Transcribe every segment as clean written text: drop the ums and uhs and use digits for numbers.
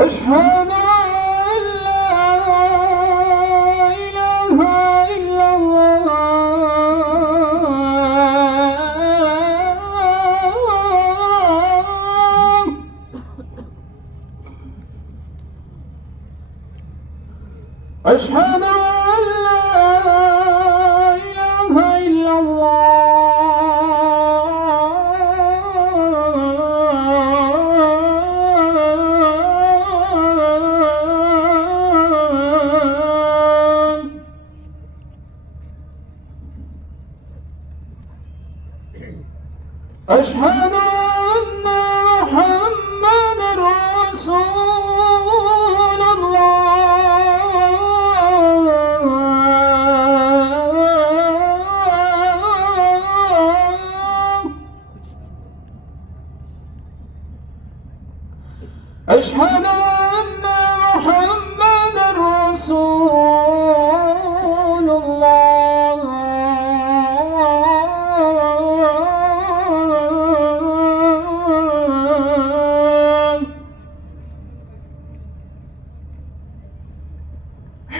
أشهد أن لا إله إلا الله أشهد أن لا إله إلا الله أشهد أن محمد رسول الله أشهد أن محمد رسول الله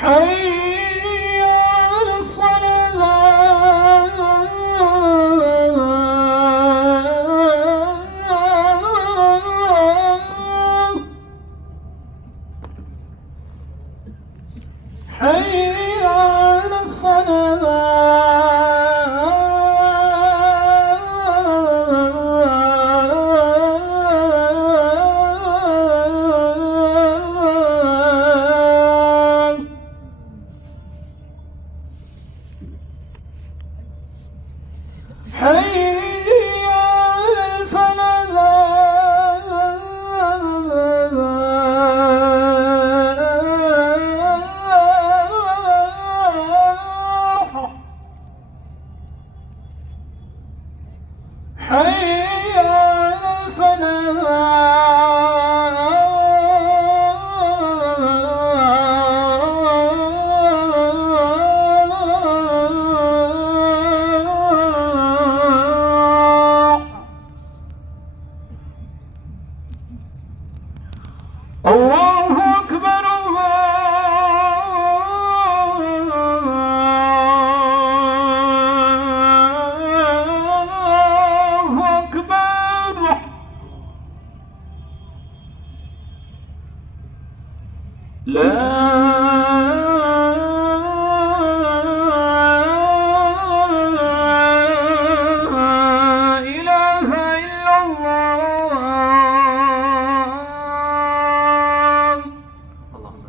حي على الصلاة حي على الصلاة حي على الفلاح حي على الفلاح الله أكبر الله أكبر لا إله إلا الله اللهم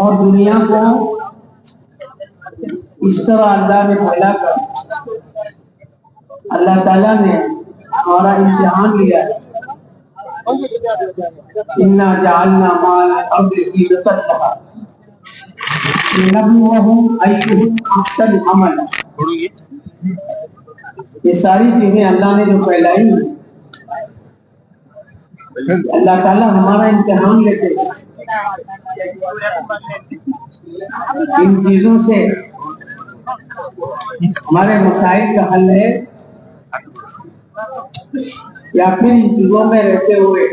اور دنیا کو اس طرح اللہ نے پھیلا کر اللہ تعالیٰ نے ہمارا امتحان لیا ہے. اِنَّا جَعَلْنَا مَعَ الْأَرْضِ زِينَةً لَهَا لِنَبْلُوَهُمْ أَيُّهُمْ أَحْسَنُ عَمَلًا. یہ ساری چیزیں اللہ نے جو پھیلائی ہیں، اللہ تعالیٰ ہمارا امتحان لیتے ہیں. ان چیزوں سے ہمارے مسائل کا حل ہے یا پھر ان چیزوں میں رہتے ہوئے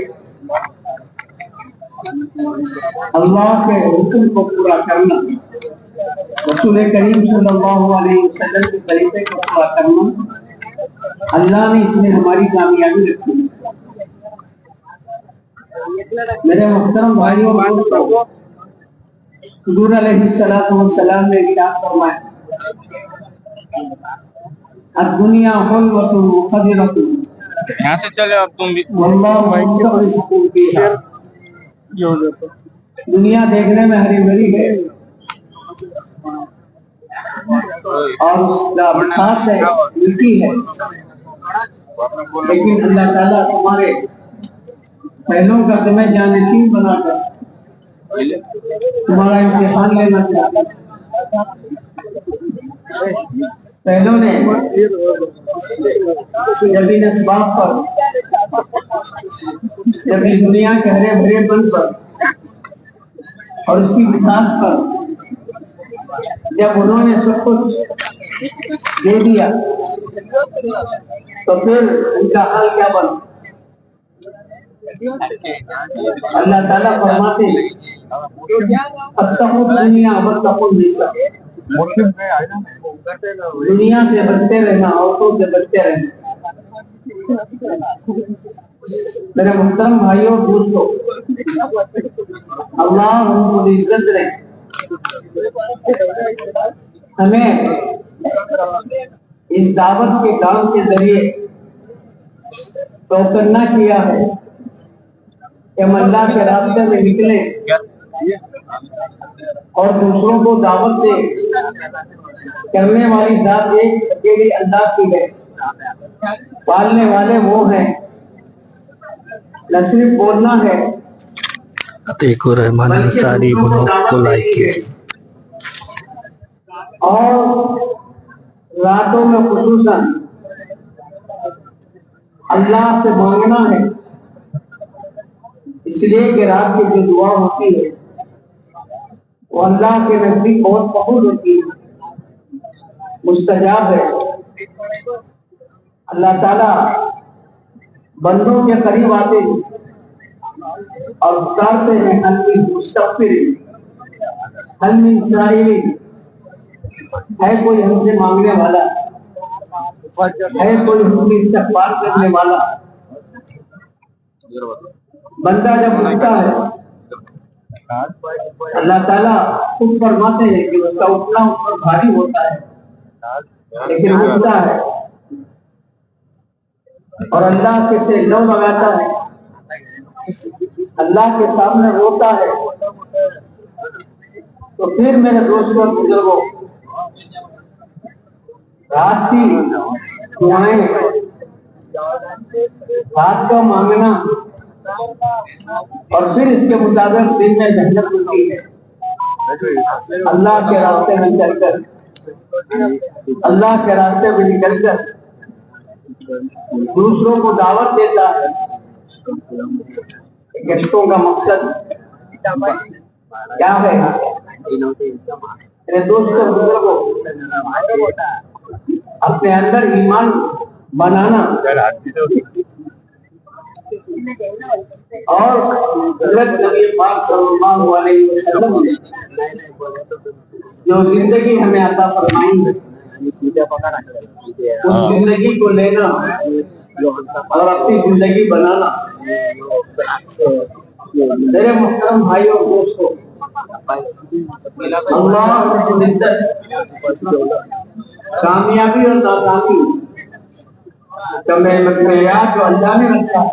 اللہ کے حکم کو پورا کرنا، رسول کریم صلی اللہ علیہ وسلم کے طریقے کو پورا کرنا. اللہ نے اس میں ہماری کامیابی رکھی. میرے محترم بھائیوں بہنوں، حضور علیہ السلام نے ارشاد فرمایا الدنیا حلوۃ مقدرۃ. یہاں سے چلے اب تم بھی. واللہ مستخلفکم فیہا. دنیا دیکھنے میں ہری بھری ہے اور اس کا خاص ہے، میٹھی ہے، لیکن اللہ تعالیٰ تمہارے پہلوں کا تمہیں جانشین بنا کر تمہارا امتحان لینا چاہتا ہے. پہلوں نے جب ان اسباب پر، جب اس دنیا کے ہرے بھرے پن پر اور اس کی وکاس پر جب انہوں نے سب کچھ دے دیا تو پھر ان کا حال کیا بنا؟ اللہ تعالیٰ فرماتے ہیں اتقوا الدنیا واتقوا النساء. دنیا سے بچتے رہنا، عورتوں سے بچتے رہنا. میرے محترم بھائیوں دوستوں، اللہ رب العزت نے ہمیں اس دعوت کے کام کے ذریعے چوکنا کیا ہے کہ ہم اللہ کے راستے میں نکلیں اور دوسروں کو دعوت دیں. کرنے والی ذات ایک اکیلی اللہ کی ہے، پالنے والے وہ ہیں. نہ صرف بولنا ہے عتیق الرحمان انصاری بلاگ کو لائک کیجیے. اور راتوں میں خصوصاً اللہ سے مانگنا ہے، اس لیے کہ رات کی جو دعا ہوتی ہے وہ اللہ کے نزدیک بہت قبول ہوتی ہے، مستجاب ہے. اللہ تعالیٰ بندوں کے قریب آتے ہیں اور پکارتے ہیں حل من مستغفر، حل من سائل. ہے کوئی ہم سے مانگنے والا، ہے کوئی ہم سے استغفار کرنے والا. بندہ جب اٹھتا ہے اللہ تعالیٰ خود فرماتے ہیں کہ اس کا اٹھنا اس پر بھاری ہوتا ہے، لیکن اٹھتا ہے اور اللہ کے سے لو لگاتا ہے، اللہ کے سامنے روتا ہے. تو پھر میرے دوستوں اور بزرگوں، رات کی دعائیں، رات کا مانگنا اور پھر اس کے مطابق دن میں محنت ہوتی ہے. اللہ کے راستے میں چل کر، اللہ کے راستے میں نکل کر دوسروں کو دعوت دیتا ہے. گشتوں کا مقصد کیا ہے؟ میرے دوستوں بزرگوں، اپنے اندر ایمان بنانا اور حضرت نبی پاک صلی اللہ علیہ وسلم نے جو زندگی ہمیں عطا فرمائی ہے اس زندگی کو لینا اور اپنی زندگی بنانا. میرے محترم بھائیوں اور دوستوں، اللہ رب العزت کامیابی اور ناکامی کا معیار جو اللہ نے رکھا ہے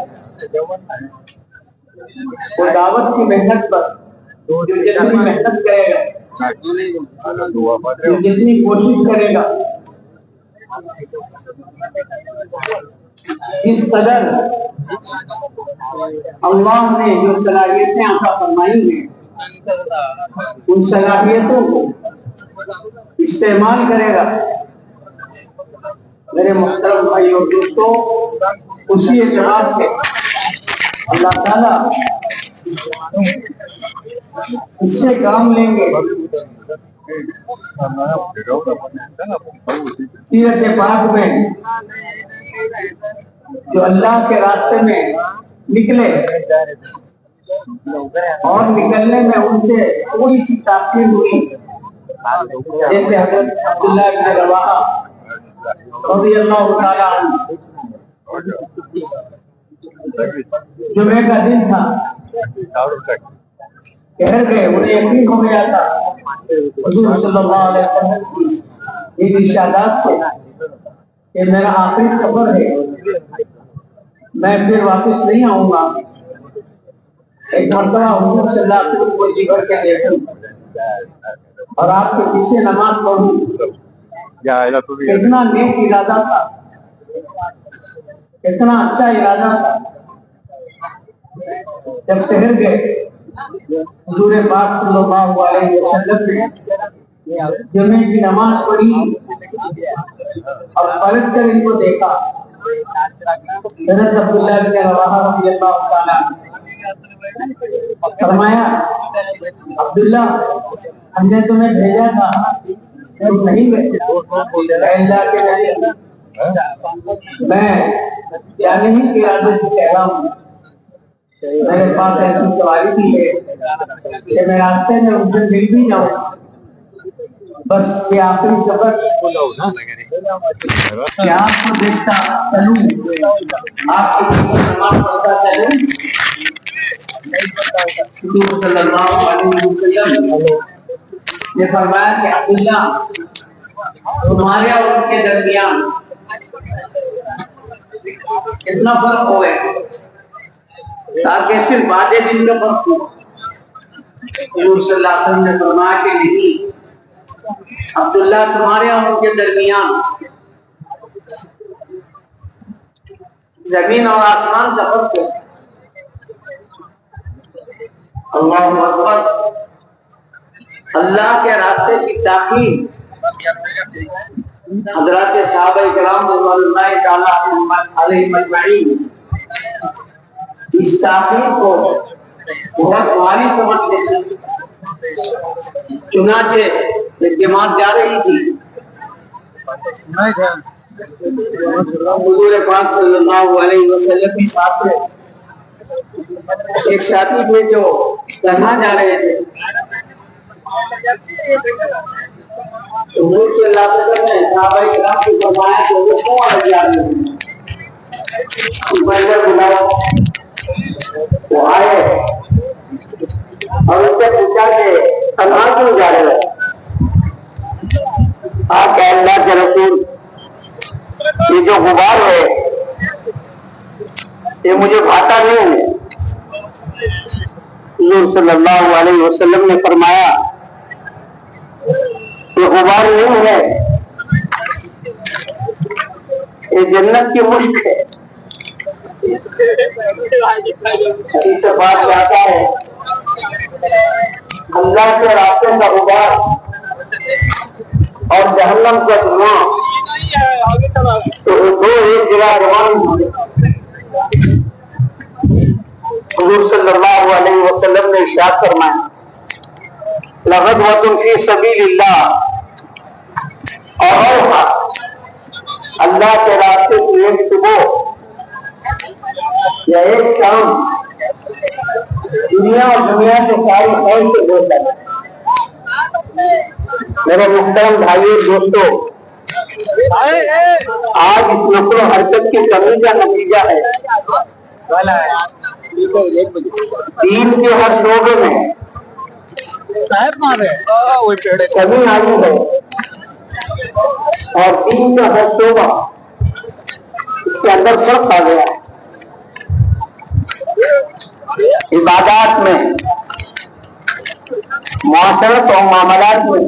وہ دعوت کی محنت پر جو جتنی محنت کرے گا، جو جتنی کوشش کرے گا، اس قدر اللہ نے جو صلاحیتیں عطا فرمائی ہیں ان صلاحیتوں کو استعمال کرے گا، میرے محترم بھائی اور دوستوں، اسی اعتبار سے اللہ تعالیٰ اس سے کام لیں گے۔ سیرت پاک میں جو اللہ کے راستے میں نکلے اور نکلنے میں ان سے تھوڑی سی تاخیر ہوئی، جیسے حضرت عبداللہ بن رواحہ رضی اللہ تعالیٰ عنہ، جمعہ کا دن تھا، ٹھہر گئے، انہیں یقین ہو گیا تھا حضور صلی اللہ علیہ وسلم کی ان ارشادات سے کہ میرا آخری سفر ہے، میں پھر واپس نہیں آؤں گا، ایک مرتبہ حضور صلی اللہ علیہ وسلم کو جی بھر کے دیکھوں اور آپ کے پیچھے نماز پڑھوں۔ کتنا نیک ارادہ تھا، کتنا اچھا ارادہ تھا۔ جب ٹھہر گئے، حضور پاک صلی اللہ علیہ وسلم نے جمعے کی نماز پڑھی اور پلٹ کر ان کو دیکھا۔ حضرت عبداللہ بن رواحہ رضی اللہ تعالیٰ فرمایا، عبداللہ ہم نے تمہیں بھیجا تھا، تم نہیں گئے۔ اللہ کے نبی، میں نہیں کے ارادے سے کہہ رہا ہوں، میرے پاس ایسی سواری بھی ہے کہ میں راستے میں ان سے مل بھی جاؤں، بس یہ آخری سفر کہ آپ کو دیکھتا چلوں، آپ کی نماز پڑھتا چلوں۔ حضور صلی اللہ علیہ وسلم نے فرمایا کہ عبداللہ تمہارے اور ان کے درمیان کتنا فرق ہو ہے، تاکہ صرف آدھے دن کا فرق ہو۔ حضور صلی اللہ علیہ وسلم نے فرمایا کہ نہیں عبداللہ، تمہارے اور ان کے درمیان زمین اور آسمان کا فرق ہے۔ اللہ اکبر۔ اللہ کے راستے کی تاخیر حضرات صحابہ کرام رضوان اللہ تعالیٰ علیہم اجمعین اس تاخیر کو بہت بھاری سمجھتے ہیں۔ چنانچہ ایک جماعت جا رہی تھی، حضور پاک صلی اللہ علیہ وسلم بھی ساتھ تھے، ایک ساتھی تھے جو تنہا جا رہے تھے۔ حضور صلی اللہ علیہ وسلم نے صحابہ کرام کو فرمایا کہ وہ کیوں آگے جا رہے ہیں، بندر بلاؤ۔ وہ آئے اور ان سے پوچھا کہ تنہا کیوں جا رہے ہیں؟ آپ کہ اللہ کے رسول، یہ جو غبار ہے یہ مجھے بھاتا نہیں ہے۔ حضور صلی اللہ علیہ وسلم نے فرمایا یہ غبار نہیں ہے، یہ جنت کی مشک ہے۔ حدیث پاک میں آتا ہے اللہ کے راستے کا غبار اور جہنم کا دھواں تو دو ایک جگہ روان ہوئے۔ حضور صلی اللہ علیہ وسلم نے ارشاد فرمایا لغدوۃ فی سبیل اللہ، اور اللہ کے راستے کی ایک صبح یا ایک شام دنیا اور دنیا کے ساری خیر سے بہتر ہے۔ میرے محترم بھائیو دوستو، آج اس نقل و حرکت کی کمی کا نتیجہ ہے دین کے ہر شعبے میں کمی آئی ہے، اور دین کا ہر شعبہ اس کے اندر فرق آ گیا ہے۔ عبادات میں معاشرت اور معاملات میں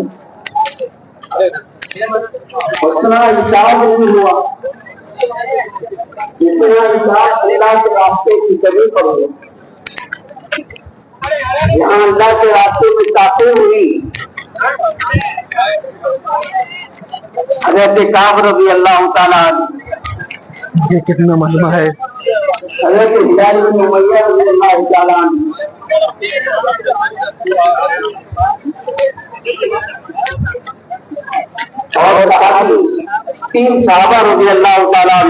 اتنا احتیاط نہیں ہوا جتنا احتیاط اللہ کے راستے کی جگہ پر ہوا. یہاں اللہ کے راستے میں تاخیر ہوئی. حضرت کعب رضی اللہ تعالیٰ یہ کتنا مجمع ہے. حضرت ہلال بن امیہ رضی اللہ تعالیٰ اور تین صحابہ رضی اللہ تعالیٰ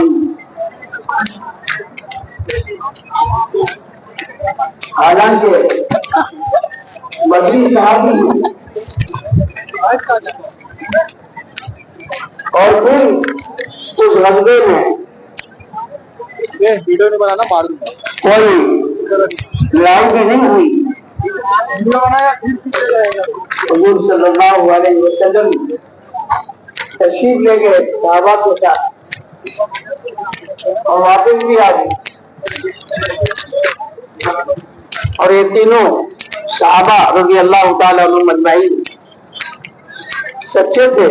حالانکہ مدنی صحابی اور پھر اس غزوے میں ویڈیو نہیں بنانا مار دوں کوئی لڑائی بھی نہیں ہوئی. حضور صلی اللہ علیہ وسلم تشریف لے گئے صحابہ کے ساتھ اور واپس بھی آ گئے. اور یہ تینوں صحابہ رضی اللہ تعالیٰ عنہم اجمعین سچے تھے.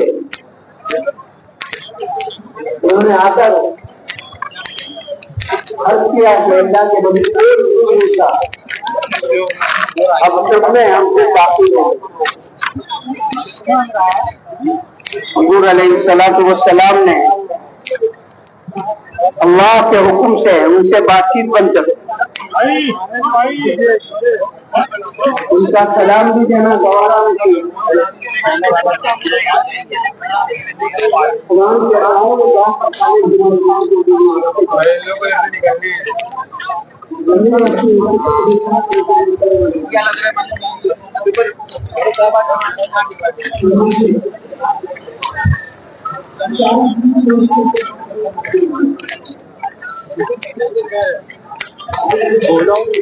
انہوں نے آ کر عرض کیا کہ اللہ کے نبی کوئی نہیں تھا, اب تم نے ہم سے کافی ہو. حضور علیہ السلام نے اللہ کے حکم سے ان سے بات چیت بند کر ان کا سلام بھی دینا گوارا نہیں.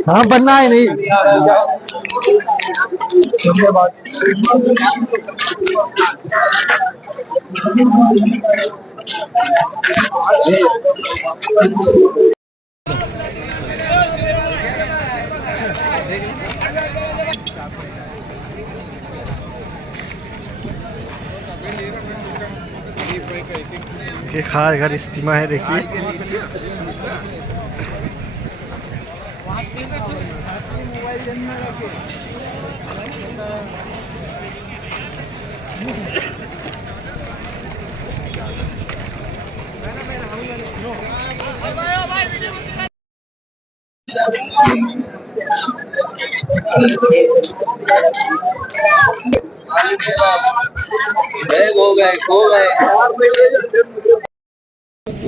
ہاں بننا ہے نہیں. کہ خاص گھر اجتماع ہے. دیکھیے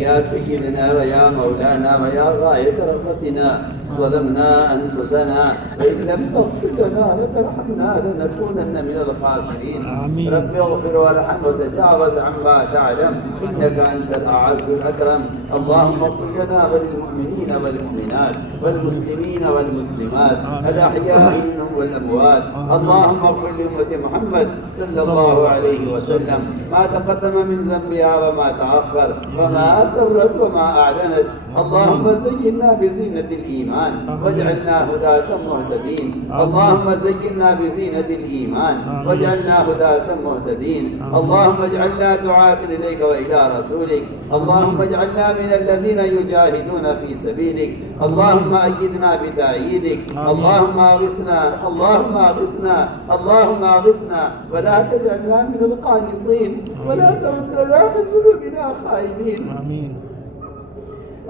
يا سيدنا ويا مولانا ويا غاية رغبتنا ظلمنا أنفسنا وإن لم تغفر لنا وترحمنا لنكونن من الخاسرين. رب اغفر وارحم وتجاوز عما تعلم إنك أنت الأعز الأكرم. اللهم اغفر لنا وللمؤمنين والمؤمنات والمسلمين والمسلمات الأحياء منهم والأموات. اللهم اغفر لأمة محمد صلى الله عليه وسلم ما تقدم من ذنبها وما تأخر وما أسرت وما أعلنت. اللهم زينا بزينة الإيمان واجعلنا هداة مهتدين. اللهم زينا بزينة الإيمان واجعلنا هداة مهتدين. اللهم اجعلنا دعاة إليك وإلى رسولك. اللهم اجعلنا من الذين يجاهدون في سبيلك. اللهم أيدنا بتأييدك. اللهم أغثنا اللهم أغثنا اللهم أغثنا ولا تجعلنا من القانطين ولا تردنا من ذنوبنا خائبين.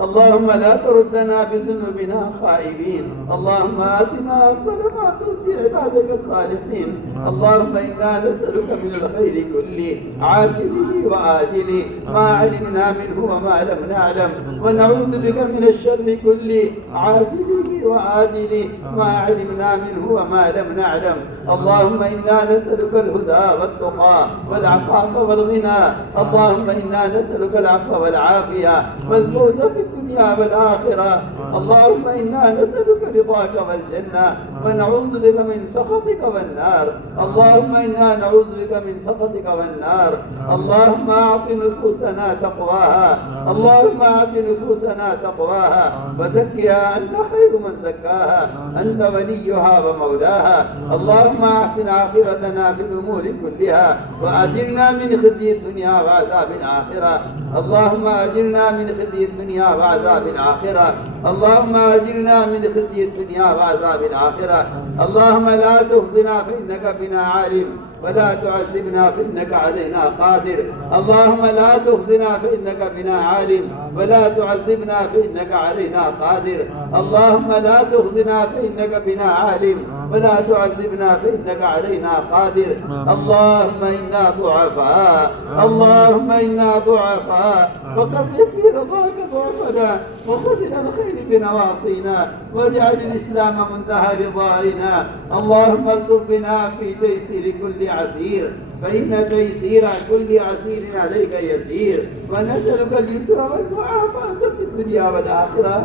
اللهم لا تردنا بذنوبنا خائبين. اللهم آتنا أفضل ما تؤتي عبادك الصالحين. اللهم إنا نسألك من الخير كله عاجله وآجله ما علمنا منه وما لم نعلم ونعوذ بك من الشر كله عاجله وآجله ما علمنا منه وما لم نعلم. اللهم إنا نسألك الهدى والتقى والعفاف والغنى. اللهم إنا نسألك العفو والعافية والفوز في الدنيا والآخرة. اللهم إنا نسألك رضاك والجنة ونعوذ بك من سخطك والنار. اللهم إنا نعوذ بك من سخطك والنار. اللهم أعط نفوسنا تقواها. اللهم أعط نفوسنا تقواها وزكها أنت خير من زكاها، أنت وليها ومولاها. اللهم أحسن عاقبتنا في الأمور كلها وأجرنا من خزي الدنيا وعذاب الآخرة. اللهم أجرنا من خزي الدنيا وعذاب الآخرة. اللهم أجرنا من خزي الدنيا وعذاب الآخرة. اللهم لا تخزنا فإنك بنا عالم ولا تعذبنا فإنك علينا قادر. اللهم لا تخزنا فإنك بنا عالم ولا تعذبنا فإنك علينا قادر. اللهم لا تخزنا فإنك بنا عالم ولا تعذبنا فإنك علينا قادر. اللهم إنا ضعفاء. اللهم إنا ضعفاء فقد في رضاك ضعفنا وخذ إلى الخير بنواصينا واجعل الإسلام منتهى رضائنا. اللهم الطف بنا في تيسير كل عسير فإن تيسير كل عسير عليك يسير، ونسألك اليسر والمعافاة في الدنيا والآخرة.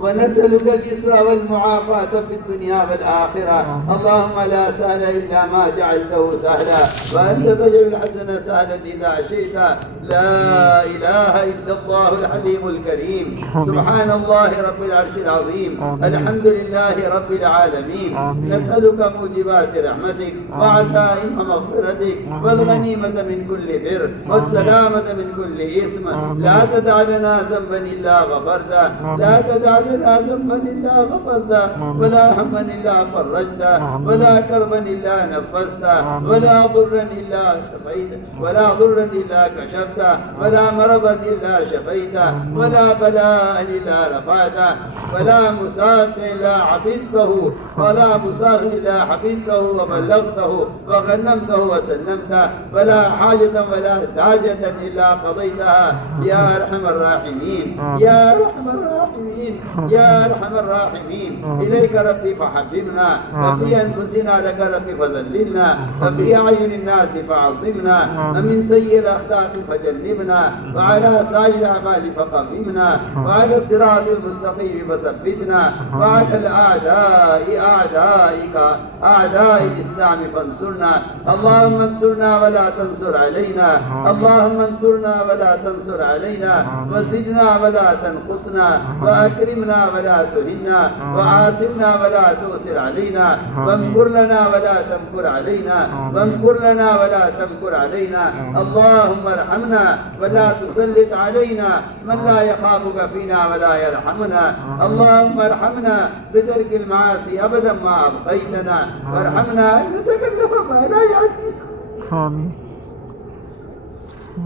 ونسألك اليسر والمعافاة في الدنيا والآخرة. اللهم لا سهل إلا ما جعلته سهلا وأنت تجعل الحسن سهلا إذا شئت. لا إله إلا الله الحليم الكريم. سبحان الله رب العرش العظيم. الحمد لله رب العالمين. نسألك موجبات رحمتك وعزائم مغفرتك والغنيمة من كل بر والسلامة من كل إثم. لا تدع لنا ذنبا إلا غفرته، لا تدع لنا ذنبا إلا غفرته، ولا هما إلا فرجته، ولا كربا إلا نفسته، ولا ضرا إلا شفيته، ولا ضرا إلا كشفته، ولا مرضا إلا شفيته، ولا بلاء إلا رفعته، ولا مسافر إلا حفظته، ولا مسافر إلا حفظته وبلغته وغنمته وسلمته، ولا حاجة ولا حاجة إلا قضيتها يا أرحم الراحمين. يا أرحم الراحمين. يا أرحم الراحمين. إليك ربي فحببنا وفي أنفسنا لك ربي فذللنا وفي أعين الناس فعظمنا ومن سيء الأخلاق فجنبنا وعلى سائر الأعمال فقومنا وعلى الصراط المستقيم فثبتنا وعلى الأعداء أعدائك أعداء الإسلام فانصرنا. اللهم انصرنا ولا تنصر علينا. اللهم انصرنا ولا تنصر علينا وزدنا ولا تنقصنا وأكرمنا ولا تهنا وعاصمنا ولا تؤثر علينا وامكر لنا ولا تمكر علينا وامكر لنا ولا تمكر علينا. اللهم ارحمنا ولا تسلط علينا من لا يخافك فينا ولا يرحمنا. اللهم ارحمنا بترك المعاصي أبدا ما أبقيتنا، وارحمنا أن نتكلف ما لا يعنينا،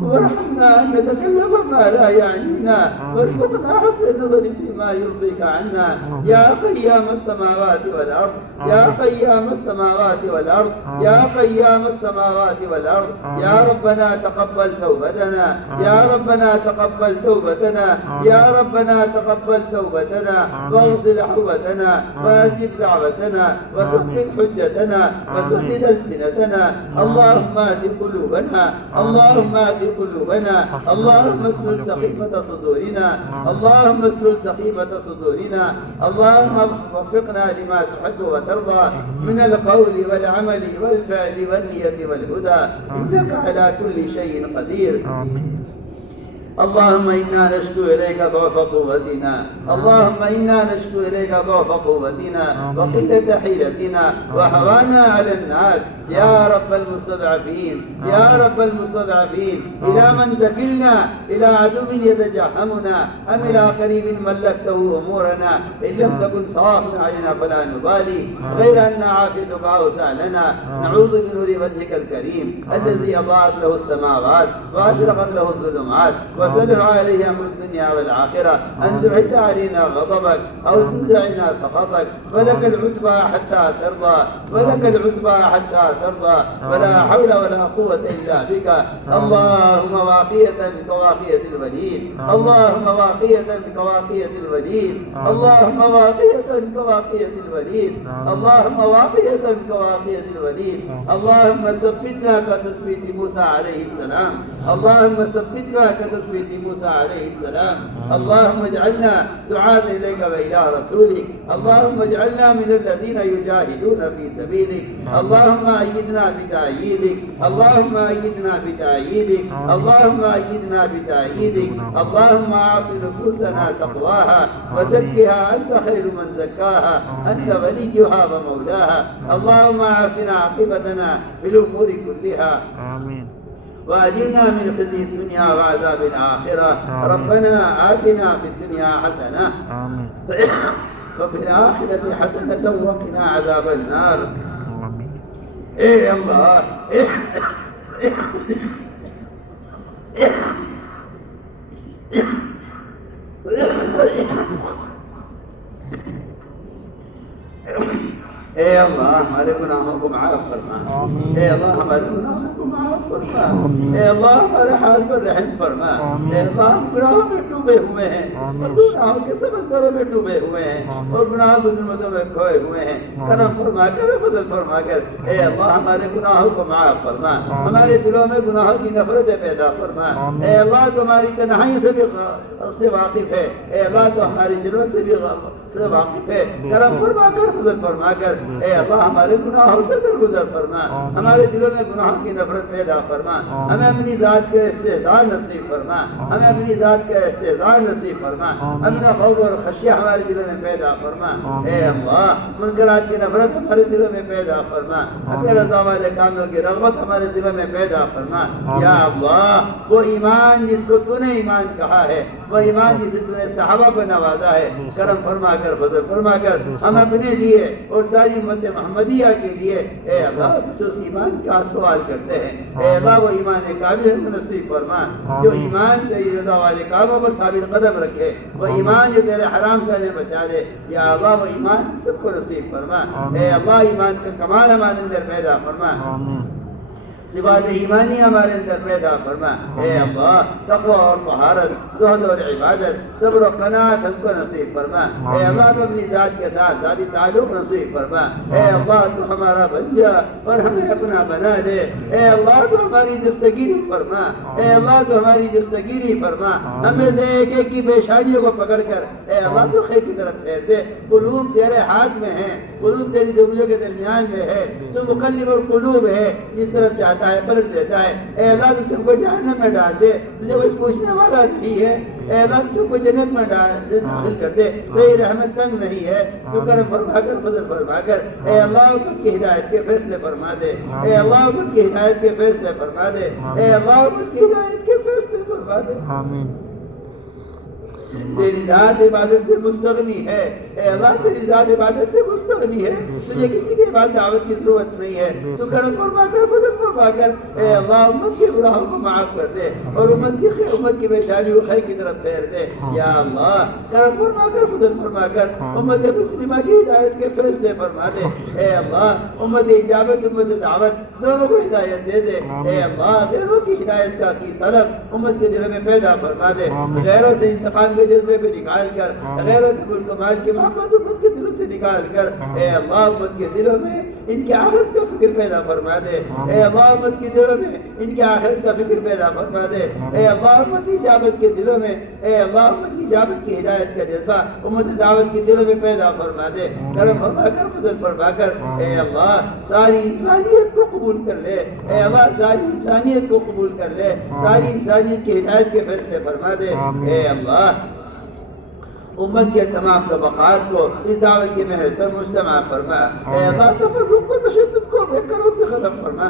وارحمنا أن نتكلم ما لا يعنينا، وارزقنا حسن النظر فيما يرضيك عنا. يا قيام السماوات والأرض. يا قيام السماوات والأرض. يا قيام السماوات والأرض. يا ربنا تقبل توبتنا. يا ربنا تقبل توبتنا. يا ربنا تقبل توبتنا واغسل حوبتنا واجب دعوتنا وسدد حجتنا وسدد ألسنتنا. اللهم اهد قلوبنا. اللهم اهد قلوبنا. اللهم اسلل سخيمة صدورنا. اللهم اسلل سخيمة صدورنا. اللهم وفقنا لما تحب وترضى من القول والعمل والفعل والنية والهدى، إنك على كل شيء قدير. اللهم إنا نشكو إليك ضعف قوتنا. اللهم إنا نشكو إليك ضعف قوتنا وقلة حيلتنا وهوانا على الناس. يا رب المستضعفين. يا رب المستضعفين. إلى من تكلنا؟ إلى عدو يتجهمنا أم إلى قريب ملكته أمورنا؟ إن لم تكن صافا علينا فلا نبالي، غير أن عافيتك أوسع لنا. نعوذ بنور وجهك الكريم الذي أضاءت له السماوات وأشرقت له الظلمات وسلم عليه أمر الدنيا والآخرة، أن تعد علينا غضبك أو تنزعنا سخطك، ولك العتبى حتى ترضى، ولك العتبى حتى ترضى، ولا حول ولا قوة إلا بك. اللهم واقية كواقية الوليد. اللهم واقية كواقية الوليد. اللهم واقية كواقية الوليد. اللهم واقية كواقية الوليد. اللهم ثبتنا كتثبيت موسى عليه السلام. اللهم ثبتنا كتثبيت بيد موسى عليه السلام. اللهم اجعلنا دعاة إليك وإلى رسولك. اللهم اجعلنا من الذين يجاهدون في سبيلك. اللهم أيدنا بتأييدك. اللهم أيدنا بتأييدك. اللهم أيدنا بتأييدك. اللهم أعط نفوسنا تقواها وزكها أنت خير من زكاها أنت وليها ومولاها. اللهم أحسن عاقبتنا في الأمور كلها آمين. وأجرنا من خزي الدنيا وعذاب الآخرة. ربنا آتنا في الدنيا حسنة آمين. وفي الآخرة حسنة وقنا عذاب النار. آمين. إيه الله اے اللہ ہمارے گناہوں کو معاف فرما. اے اللہ ہمارے گناہوں کو معاف فرما. اے اللہ ہمارے حال پر رحم فرما. اے اللہ ہم گناہوں میں ڈوبے ہوئے ہیں اور گناہوں کے سمندروں میں ڈوبے ہوئے ہیں اور گناہوں کی ظلمتوں میں کھوئے ہوئے ہیں. کرم فرما کر فضل فرما کر اے اللہ ہمارے گناہوں کو معاف فرما. ہمارے دلوں میں گناہوں کی نفرتیں پیدا فرما. اے اللہ تمہاری تنہائی سے بھی واقف ہے. اے اللہ تو ہماری ضرورت سے بھی واقف ہے. کرم فرما کر فضل فرما کر اے اللہ ہمارے گناہوں سے درگزر فرما. ہمارے دلوں میں گناہوں کی نفرت پیدا فرما. ہمیں اپنی ذات کا استحضار نصیب فرما. ہمیں اپنی ذات کا استحضار نصیب فرما. اپنا خوف اور خشیہ ہمارے دلوں میں پیدا فرما. اے اللہ منکرات کی نفرت ہمارے دلوں میں پیدا فرما. اپنے رضا والے کاموں کی رغبت ہمارے دلوں میں پیدا فرما. یا اللہ وہ ایمان جس کو تو نے ایمان کہا ہے، وہ ایمان جسے تو نے صحابہ کو نوازا ہے، کرم فرما کر فضل فرما کر ہم اپنے لیے اور ساری امت محمدیہ کے لیے اے اللہ خصوص ایمان کا سوال کرتے ہیں. اے اللہ وہ ایمان کامل نصیب فرما جو ایمان تیری رضا والے کاموں پر ثابت قدم رکھے. وہ ایمان جو تیرے حرام سے ہمیں بچا دے. یا اللہ وہ ایمان سب کو نصیب فرما. اے اللہ ایمان کا کمال ہمارے اندر پیدا فرما. صفات ایمانی ہمارے اندر پیدا فرما. اے اللہ تقوی اور طہارت، زہد اور عبادت، صبر و قناعت ہم کو نصیب فرما. اے اللہ تو اپنی ذات کے ساتھ ذاتی تعلق نصیب فرما. اے اللہ تو ہمارا بن جا اور ہمیں اپنا بنا دے. اے اللہ تو ہماری دستگیری فرما. اے اللہ تو ہماری دستگیری فرما. ہمیں سے ایک ایک کی پیشانیوں کو پکڑ کر اے اللہ تو خیر کی طرف پھیر دے. قلوب تیرے ہاتھ میں ہیں، قلوب تیری انگلیوں کے درمیان میں ہے. تو مقلب القلوب ہے، جس طرف چاہتا ہے پلٹ دیتا ہے. اے اللہ تو سب کو جہنم میں ڈال دے. تجھے کوئی پوچھنے والا نہیں ہے. اے اللہ تو سب کو جنت میں داخل کر دے. تیری رحمت تنگ نہیں ہے. تو کرم فرما کر فضل فرما کر اے اللہ امت کی ہدایت کے فیصلے فرما دے. اے اللہ امت کی ہدایت کے فیصلے فرما دے. اے اللہ امت کی ہدایت کے فیصلے فرما دے. آمین. تیری ذات عبادت سے مستغنی ہے. اے اللہ تیری ذات عبادت سے مستغنی ہے. تجھے کسی کے بعد دعوت کی ضرورت نہیں ہے. تو کرم فرما کر فضل فرما کر اے اللہ امت کے گناہوں کو معاف کر دے اور امت کی پیشانی کو خیر کی طرف پھیر دے. یا اللہ کرم فرما کر فضل فرما کر امت مسلمہ کی ہدایت کے فیصلے فرما دے. اے اللہ امت اجابت امت دعوت دونوں کو ہدایت دے دے. اے اللہ غیروں کی ہدایت کا کی طلب امت کے دل میں پیدا فرما دے. غیروں سے انتقام کے جذبے کو نکال کر غیروں سے مال کی محبت امت کے دلوں سے نکال کر اے اللہ امت کے دلوں میں ان کی آخرت کا فکر پیدا فرما دے. اے اللہ امت کے دلوں میں ان کی آخرت کا فکر پیدا فرما دے. اے اللہ امت کی اجابت کے دلوں میں اے اللہ امت کی اجابت کی ہدایت کا جذبہ امت دعوت کے دلوں میں پیدا فرما دے. کرم فرما کر فضل فرما کر اے اللہ ساری انسانیت کو قبول کر لے. اے اللہ ساری انسانیت کو قبول کر لے. ساری انسانیت کی ہدایت کے فیصلے فرما دے. اے اللہ امت کے تمام طبقات کو اس دعوت کی محنت پر مجتمع فرما. اے اللہ تفرق کو تشدد کو بے کرم سے ختم فرما.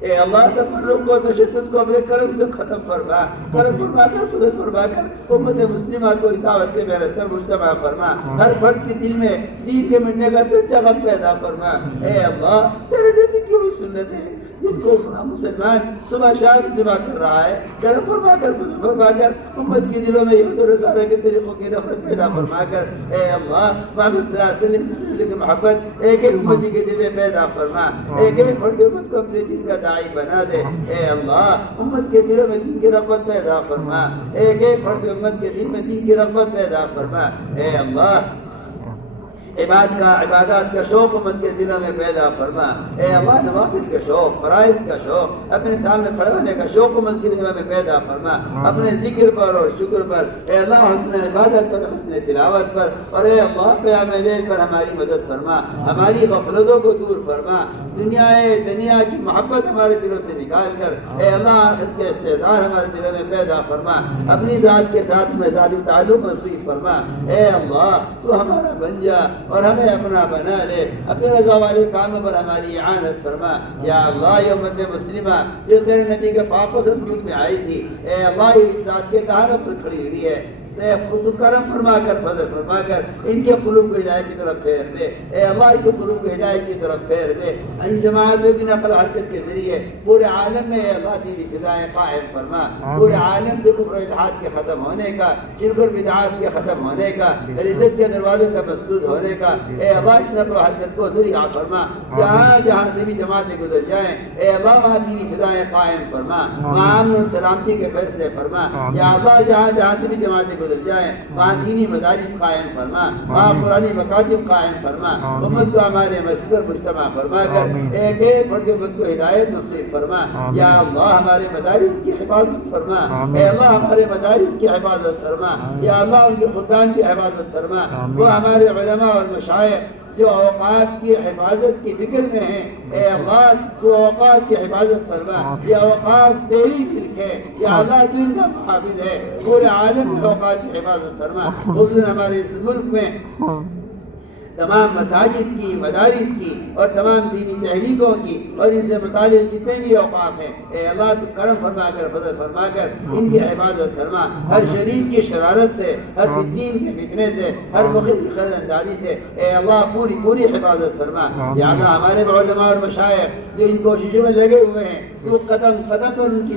اے اللہ تفرق کو تشدد کو بے کرم سے ختم فرما. کرم فرما کر فضل فرما کر امت مسلمہ کو اس دعوت کی محنت پر مجتمع فرما. ہر فرد کے دل میں دین کے مٹنے کا سچا غم پیدا فرما. اے اللہ تیرے نبی کی وہ سنتیں جن کو مسلمان صبح شام اتباع کر رہا ہے کرم فرما کر فضل فرما کر امت کے دلوں میں یہود و نصارہ کے طریقوں کی نفرت پیدا فرما کر اے اللہ محمد صلی اللہ علیہ وسلم کی محبت ایک ایک امتی کے دل میں پیدا فرما. ایک ایک فرد امت کو اپنے دین کا داعی بنا دے. اے اللہ امت کے دلوں میں دین کی رغبت پیدا فرما. ایک ایک فرد امت کے دل میں دین کی رغبت پیدا فرما. اے اللہ عبادات کا شوق امت کے دلوں میں پیدا فرما۔ اے اللہ نوافل کا شوق، فرائض کا شوق، اپنے سامنے کھڑے ہونے کا شوق امت کے دلوں میں پیدا فرما۔ اپنے ذکر پر اور شکر پر، اے اللہ حسن عبادت پر، حسن تلاوت پر، اور اے اللہ قیام لیل پر ہماری مدد فرما، ہماری غفلتوں کو دور فرما، دنیا کی محبت ہمارے دلوں سے نکال کر اے اللہ آخرت کے استحضار ہمارے دلوں میں پیدا فرما، اپنی ذات کے ساتھ میں ذاتی تعلق نصیب فرما۔ اے اللہ تو ہمارا بن جا اور ہمیں اپنا بنا لے، اپنے رضا والے کاموں پر ہماری اعانت فرما۔ یا اللہ یہ امت مسلمہ جو تیرے نبی کے پاک و وجود میں آئی تھی، اے اللہ اس ذات کے طہارت پر کھڑی ہوئی ہے، کرم فرما کر، فضل فرما کر ان کے قلوب کو ہدایت کی طرف پھیر دے۔ اے اللہ ان کے قلوب کو ہدایت کی طرف پھیر دے۔ ان جماعتوں کی نقل حرکت کے ذریعے پورے عالم میں اے اللہ تیری فضائیں قائم فرما، پورے عالم سے کفر و الحاد کے ختم ہونے کا، شرک اور بدعات کے ختم ہونے کا، عزت کے دروازوں کا مسدود ہونے کا اے اللہ اس نقل و حرکت کو ذریعہ فرما۔ جہاں جہاں سے بھی جماعتیں گزر جائیں اے اللہ وہاں تیری فضائیں قائم فرما، وہاں امن اور سلامتی کے فیصلے فرما۔ یا اللہ جہاں جہاں سے بھی جماعتیں گزر جائیں وہاں دینی مدارس قائم فرما، وہاں قرآنی مکاتب قائم فرما، امت کو ہمارے مسجد پر مجتمع فرما کر ایک ایک فرد امت کو ہدایت نصیب فرما۔ یا اللہ ہمارے مدارس کی حفاظت فرما، اے اللہ ہمارے مدارس کی حفاظت فرما، یا اللہ ان کے خدام کی حفاظت فرما۔ وہ ہمارے علماء اور مشائخ جو اوقات کی حفاظت کی فکر میں ہیں اے اللہ تو اوقات کی حفاظت فرما، یہ اوقات تیری ملک ہے، یا اللہ تو ان کا محافظ ہے، پورے عالم میں اوقات کی حفاظت فرما۔ خصوصاً ہمارے اس ملک میں تمام مساجد کی، مدارس کی اور تمام دینی تحریکوں کی اور ان سے متعلق جتنے بھی اوقاف ہیں اے اللہ تو کرم فرما کر، فضل فرما کر ان کی حفاظت فرما، ہر شریف کی شرارت سے، ہر دین کے فتنے سے، ہر مخلوق کی خیر اندازی سے اے اللہ پوری حفاظت فرما۔ یا اللہ ہمارے علماء اور مشائخ جو ان کوششوں میں لگے ہوئے ہیں تو قدم قدم پر ان کی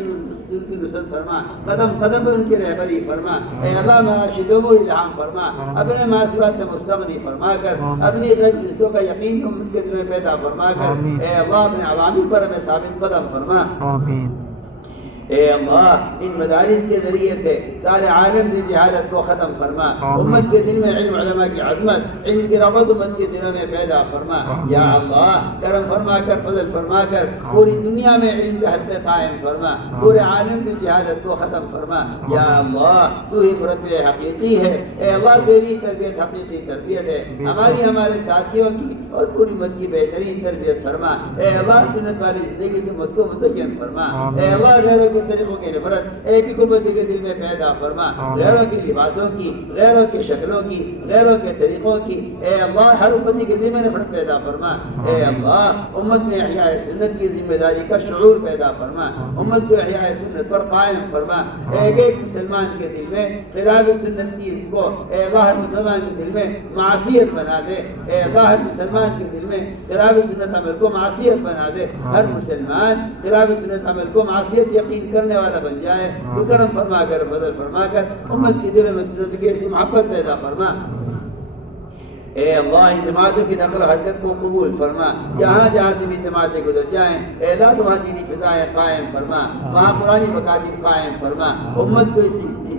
نصرت فرما، قدم قدم پر ان کی رہبری فرما۔ اے اللہ مراشدوں کو الہام فرما، اپنے معصیت سے مستغنی فرما کر اپنی غیب رشتوں کا یقین امت کے دل میں پیدا فرما کر اے اللہ اپنے عوامی پر ہمیں ثابت قدم فرما۔ اے اللہ ان مدارس کے ذریعے سے سارے عالم سے جہالت کو ختم فرما، امت کے دل میں علم علماء کی عظمت، علم کی رغبت امت کے دلوں میں پیدا فرما۔ یا اللہ کرم فرما کر، فضل فرما کر پوری دنیا میں علم کے حد قائم فرما، پورے عالم سے جہالت کو ختم فرما۔ یا اللہ تو ہی مربی حقیقی ہے، اے اللہ تیری تربیت حقیقی تربیت ہے، ہمارے ساتھیوں کی اور پوری امت کی بہترین تربیت فرما۔ اے اللہ سنت والی زندگی سے امت کو مزین فرما۔ اے اللہ غیروں کے طریقوں کی نفرت ایک ہی امت کے دل میں پیدا فرما، غیروں کے لباسوں کی، غیروں کے شکلوں کی، غیروں کے طریقوں کی اے اللہ ہر امتی کے دل میں نفرت پیدا فرما۔ اے اللہ امت میں احیاء سنت کی ذمہ داری کا شعور پیدا فرما، امت کو احیاء سنت پر قائم فرما۔ ایک ایک مسلمان کے دل میں خلاف سنت کی کو اے اللہ ہر مسلمان کے دل میں معصیت بنا دے، اے اللہ ہر مسلمان کے دل میں خلاف سنت عمل کو معصیت بنا دے، ہر مسلمان خلاف سنت عمل کو معصیت یقین کرنے والا بن جائے۔ تو کرم فرما کر، فضل فرما کر امت کے دل میں سنت کی ایسی محبت پیدا فرما۔ اے اللہ ان جماعتوں کی نقل حرکت کو قبول فرما، جہاں جہاں سے بھی جماعتیں گزر جائیں اے اللہ وہاں دینی فضائیں قائم فرما، وہاں قرآنی مکاتب قائم فرما، امت کو اس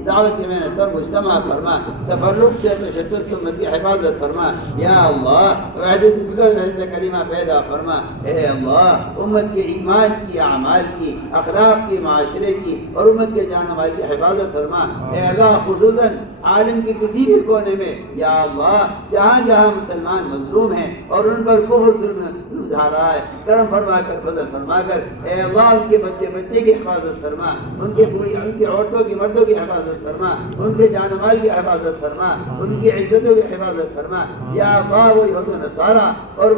دعوت کی محنت پر مجتمع فرما، تفرق سے تشدد سے امت کی حفاظت فرما۔ یا اللہ وحدت فکر وحدت کلمہ پیدا فرما۔ اے اللہ امت کے ایمان کی، اعمال کی، اخلاق کی، معاشرے کی اور امت کے جان مال کی حفاظت فرما۔ اے اللہ خصوصاً عالم کے کسی بھی کونے میں یا اللہ جہاں جہاں مسلمان مظلوم ہیں اور ان پر کفر ظلم ڈھا رہا ہے، کرم فرما کر، فضل فرما کر اے اللہ ان کے بچے کی حفاظت فرما، ان کی عورتوں کی، مردوں کی حفاظت فرما، ان کے جان و مال کی حفاظت فرما، ان کی عزتوں کی حفاظت فرما۔ یا اللہ وہ یہود و نصارہ اور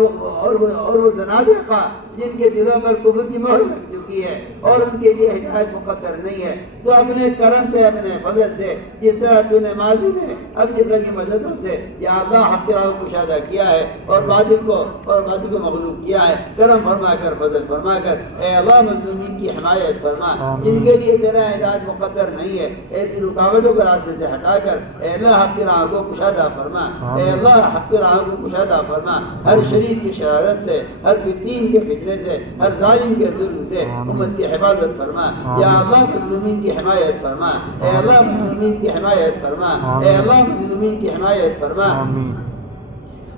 وہ زنادقہ جن کے دلوں پر کفر کی مہر لگ چکی ہے اور ان کے لیے ہدایت مقدر نہیں ہے، تو اپنے کرم سے، اپنے فضل سے، جس طرح تو نے ماضی میں اپنی کی مددوں سے یا اللہ حق راہ کو کشادہ کیا ہے اور باطل کو مغلوب کیا ہے، کرم فرما کر، فضل فرما کر اے اللہ مظلومین کی حمایت فرما، جن کے لیے تیرا ہدایت مقدر نہیں ہے ایسی رکاوٹوں کو راستے سے ہٹا کر اے اللہ حق راہ کو کشادہ فرما، اے اللہ حق راہ کو کشادہ فرما، ہر شریف کی شرارت سے، ہر فتین کے فتنے سے، ہر ظالم کے ظلم سے امت کی حفاظت فرما۔ یا اللہ مظلومین کی حمایت فرما، اے اللہ مظلومین کی حمایت فرما، اے اللہ مظلومین کی حمایت فرما۔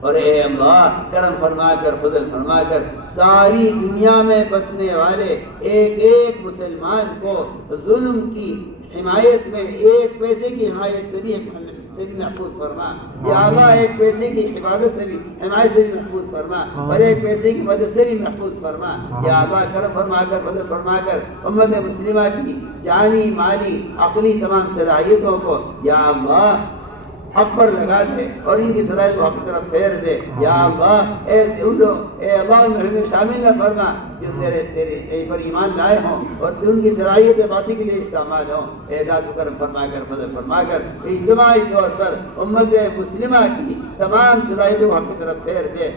اور اے اللہ کرم فرما کر فضل فرما کر ساری دنیا میں بسنے والے ایک ایک مسلمان کو ظلم کی حمایت میں ایک پیسے کی حمایت سے بھی محفوظ فرما یا اللہ، ایک پیسے کی حفاظت سے بھی حمایت سے بھی محفوظ فرما اور ایک پیسے کی مدد سے بھی محفوظ فرما یا اللہ، کرم فرما کر فضل فرما کر امت مسلمہ کی جانی مالی عقلی تمام صلاحیتوں کو یا اللہ حق پر لگا دے اور ان کی صلاحیت کو حق کی طرف پھیر دے یا اللہ۔ اے اللہ ان شامل نہ فرما جو تیرے پر ایمان لائے ہوں اور ان کی صلاحیت باقی کے لیے استعمال ہوں۔ اے اللہ تو کرم فرما کر فضل فرما کر اجتماعی طور پر امت مسلمہ کی تمام صلاحیتوں کو حق کی طرف پھیر دے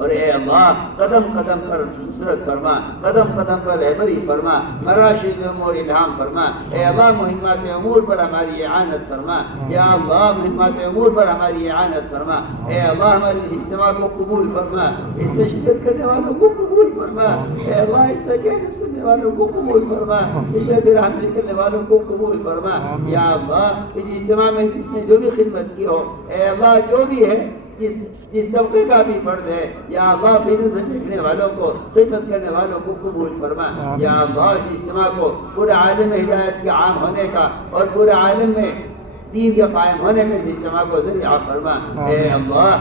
اور اے اللہ قدم قدم پر نصرت فرما، قدم قدم پر رہبری فرما، مراشد امور الہام فرما۔ اے اللہ مہمات امور پر ہماری اعانت فرما یا اللہ، مہمات امور پر ہماری اعانت فرما۔ اے اللہ ہماری اجتماع کو قبول فرما، اس میں شرکت کرنے والوں کو قبول فرما۔ اے اللہ اس سے کہنے سننے والوں کو قبول فرما، اس سے پھر حمل کرنے والوں کو قبول فرما یا اللہ۔ اس اجتماع میں جس نے جو بھی خدمت کی ہو اے اللہ، جو بھی ہے جس طبقے کا بھی فرد ہے یا اللہ، فیض سے دیکھنے والوں کو خدمت کرنے والوں کو قبول فرما یا اللہ۔ اس اجتماع کو پورے عالم میں ہدایت کے عام ہونے کا اور پورے عالم میں دین کے قائم ہونے کا اس اجتماع کو ذریعہ فرما اے اللہ۔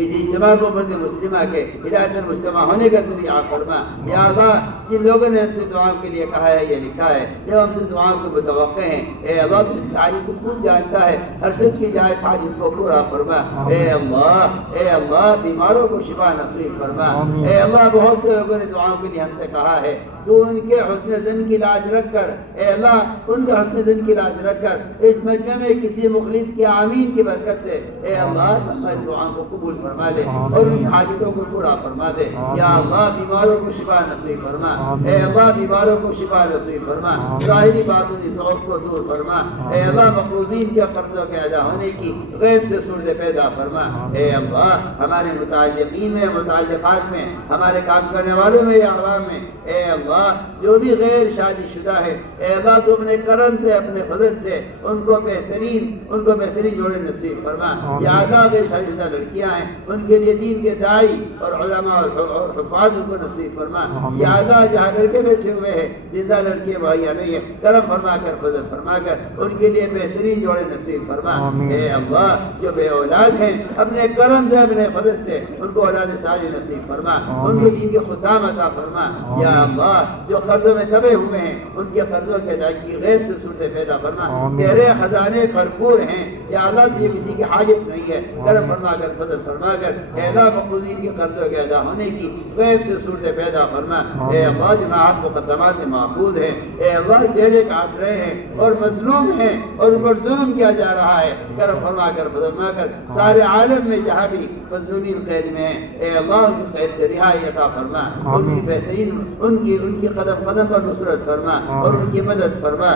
اس اجتماع کو امت مسلمہ کے ہدایت مجتمع ہونے کا ذریعہ فرما یا اللہ۔ جن لوگوں نے ہم سے دعاؤں کے لیے کہا ہے یا لکھا ہے، جب ہم سے دعاؤں کو متوقع ہیں اے اللہ، تو حاجت کو خود جانتا ہے، ہر شخص کی جائز حاجت کو پورا فرما اے اللہ۔ اے اللہ بیماروں کو شفا نصیب فرما اے اللہ۔ بہت سے لوگوں نے دعاؤں کے لیے ہم سے کہا ہے، تو ان کے حسن ظن کی لاج رکھ کر اے اللہ، ان کا حسن ظن کی لاج رکھ کر اس مجمع میں کسی مخلص کی آمین کی برکت سے اے اللہ ہماری دعاؤں کو قبول فرما لے اور ان کی حاجتوں کو پورا فرما دے یا اللہ۔ بیماروں کو شفا نصیب فرما اے اللہ، بیماروں کو شفا نصیب فرما، ظاہری باطنی ضعف کو دور فرما اے اللہ۔ مقروضین کے قرضوں کے ادا ہونے کی غیب سے صورت پیدا فرما اے اللہ۔ ہمارے متعلقین میں، متعلقات میں، ہمارے کام کرنے والوں میں یا عوام میں اے اللہ، جو بھی غیر شادی شدہ ہے اے اللہ، تو اپنے کرم سے اپنے فضل سے ان کو بہترین جوڑے نصیب فرما یا اللہ۔ غیر شادی شدہ لڑکیاں ہیں، ان کے لیے دین کے داعی اور علماء اور حفاظ ان کو نصیب فرما یا اللہ۔ جہاں لڑکے بیٹھے ہوئے ہیں، زندہ لڑکیاں مہیا نہیں ہے، کرم فرما کر فضل فرما کر ان کے لیے بہترین جوڑے نصیب فرما اے اللہ۔ جو بے اولاد ہیں، اپنے کرم سے اپنے فضل سے ان کو اولاد صالح نصیب فرما، ان کو دین کے خدام عطا فرما یا اللہ۔ جو قرضوں میں دبے ہوئے ہیں، ان کے قرضوں کے ادائیگی غیر سے صورتیں پیدا فرما۔ تیرے خزانے بھرپور ہیں یا اللہ، تجھے کسی کی حاجت نہیں ہے، کرم فرما کر فضل فرما کر اے اللہ۔ مقروضین کے قرضوں کے ادا ہونے کی غیر سے صورتیں پیدا فرما اے اللہ۔ جناحات مقدمات سے محفوظ ہیں اے اللہ، جیلے کاٹ رہے ہیں اور مظلوم ہیں اور ان پر ظلم کیا جا رہا ہے، کرم فرما کر فضل فرما کر سارے عالم میں جہاں بھی مظلومین قید میں ہیں اے اللہ، ان کی قید سے رہائی عطا فرما، ان کی بہترین ان کی قدم قدم پر نصرت فرما اور ان کی مدد فرما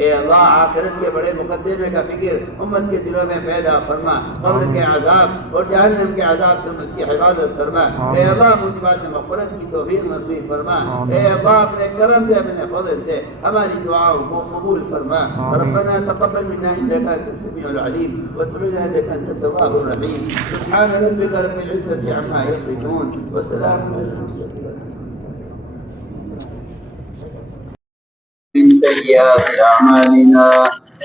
اے اللہ۔ آخرت کے بڑے مقدمے کا فکر امت کے دلوں میں پیدا فرما، قبر کے عذاب اور جہنم کے عذاب سے امت کی حفاظت فرما اے اللہ۔ موجبات مغفرت کی توفیق نصیب فرما اے اللہ۔ اپنے کرم سے اپنے فضل سے ہماری دعاؤں کو قبول فرما۔ ربنا تقبل منا انك انت السميع العليم وتب علينا انك انت التواب الرحيم۔ سبحان ربك رب العزة عما يصفون وسلام على المرسلين۔ من سيئات أعمالنا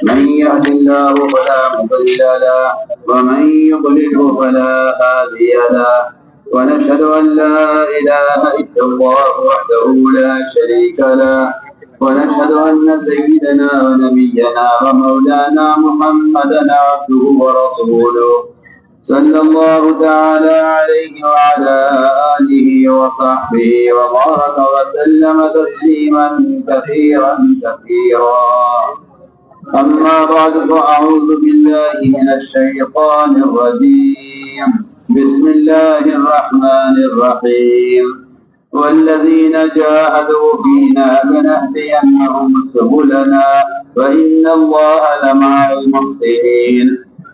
من يهد الله فلا مضل له ومن يضلله فلا هادي له ونشهد أن لا إله إلا الله وحده لا شريك له ونشهد أن سيدنا ونبينا ومولانا محمدا عبده ورسوله صلى الله تعالى عليه وعلى آله وصحبه وبارك وسلم تسليما كثيرا أما بعد فأعوذ بالله من الشيطان الرجيم بسم الله الرحمن الرحيم والذين جاهدوا فينا لنهدينهم سبلنا وإن الله لمع المحسنين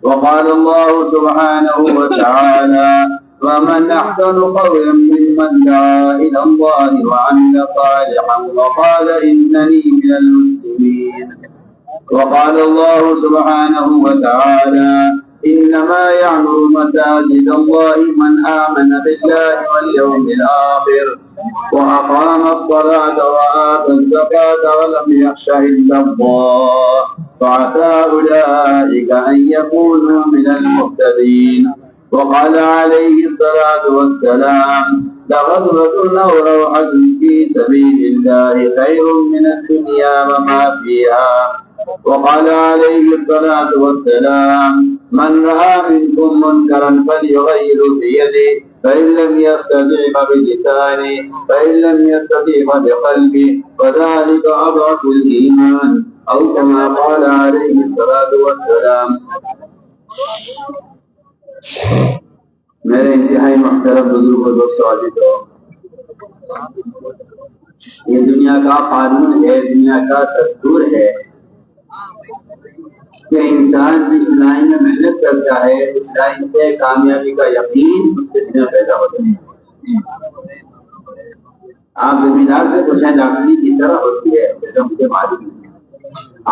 وقال الله سبحانه وتعالى ومن أحسن قولا ممن دعا إلى الله وعمل صالحا وقال إنني من المسلمين وقال الله سبحانه وتعالى إنما يعمر مساجد الله من آمن بالله واليوم الآخر وأقام الصلاة وآتى الزكاة ولم يخش إلا الله فعسى أولئك أن يكونوا من المهتدين. وقال عليه الصلاة والسلام لغزوة أو روحة في سبيل الله خير من الدنيا وما فيها. وقال عليه الصلاة والسلام من رأى منكم منكرا فليغير بيده فإن لم يستطع فبلسانه فإن لم يستطع فبقلبه وذلك أضعف الإيمان أو كما قال عليه الصلاة والسلام. میرے انتہائی محترم بزرگ و دوستو عزیزو، یہ دنیا کا قانون ہے، دنیا کا دستور ہے کہ انسان جس لائن میں محنت کرتا ہے اس لائن سے کامیابی کا یقین اس کے دل میں پیدا ہوتا ہے. آپ زمیندار سے پوچھیں ڈاکٹری کی طرح ہوتی ہے جیسے مجھے معلوم ہے.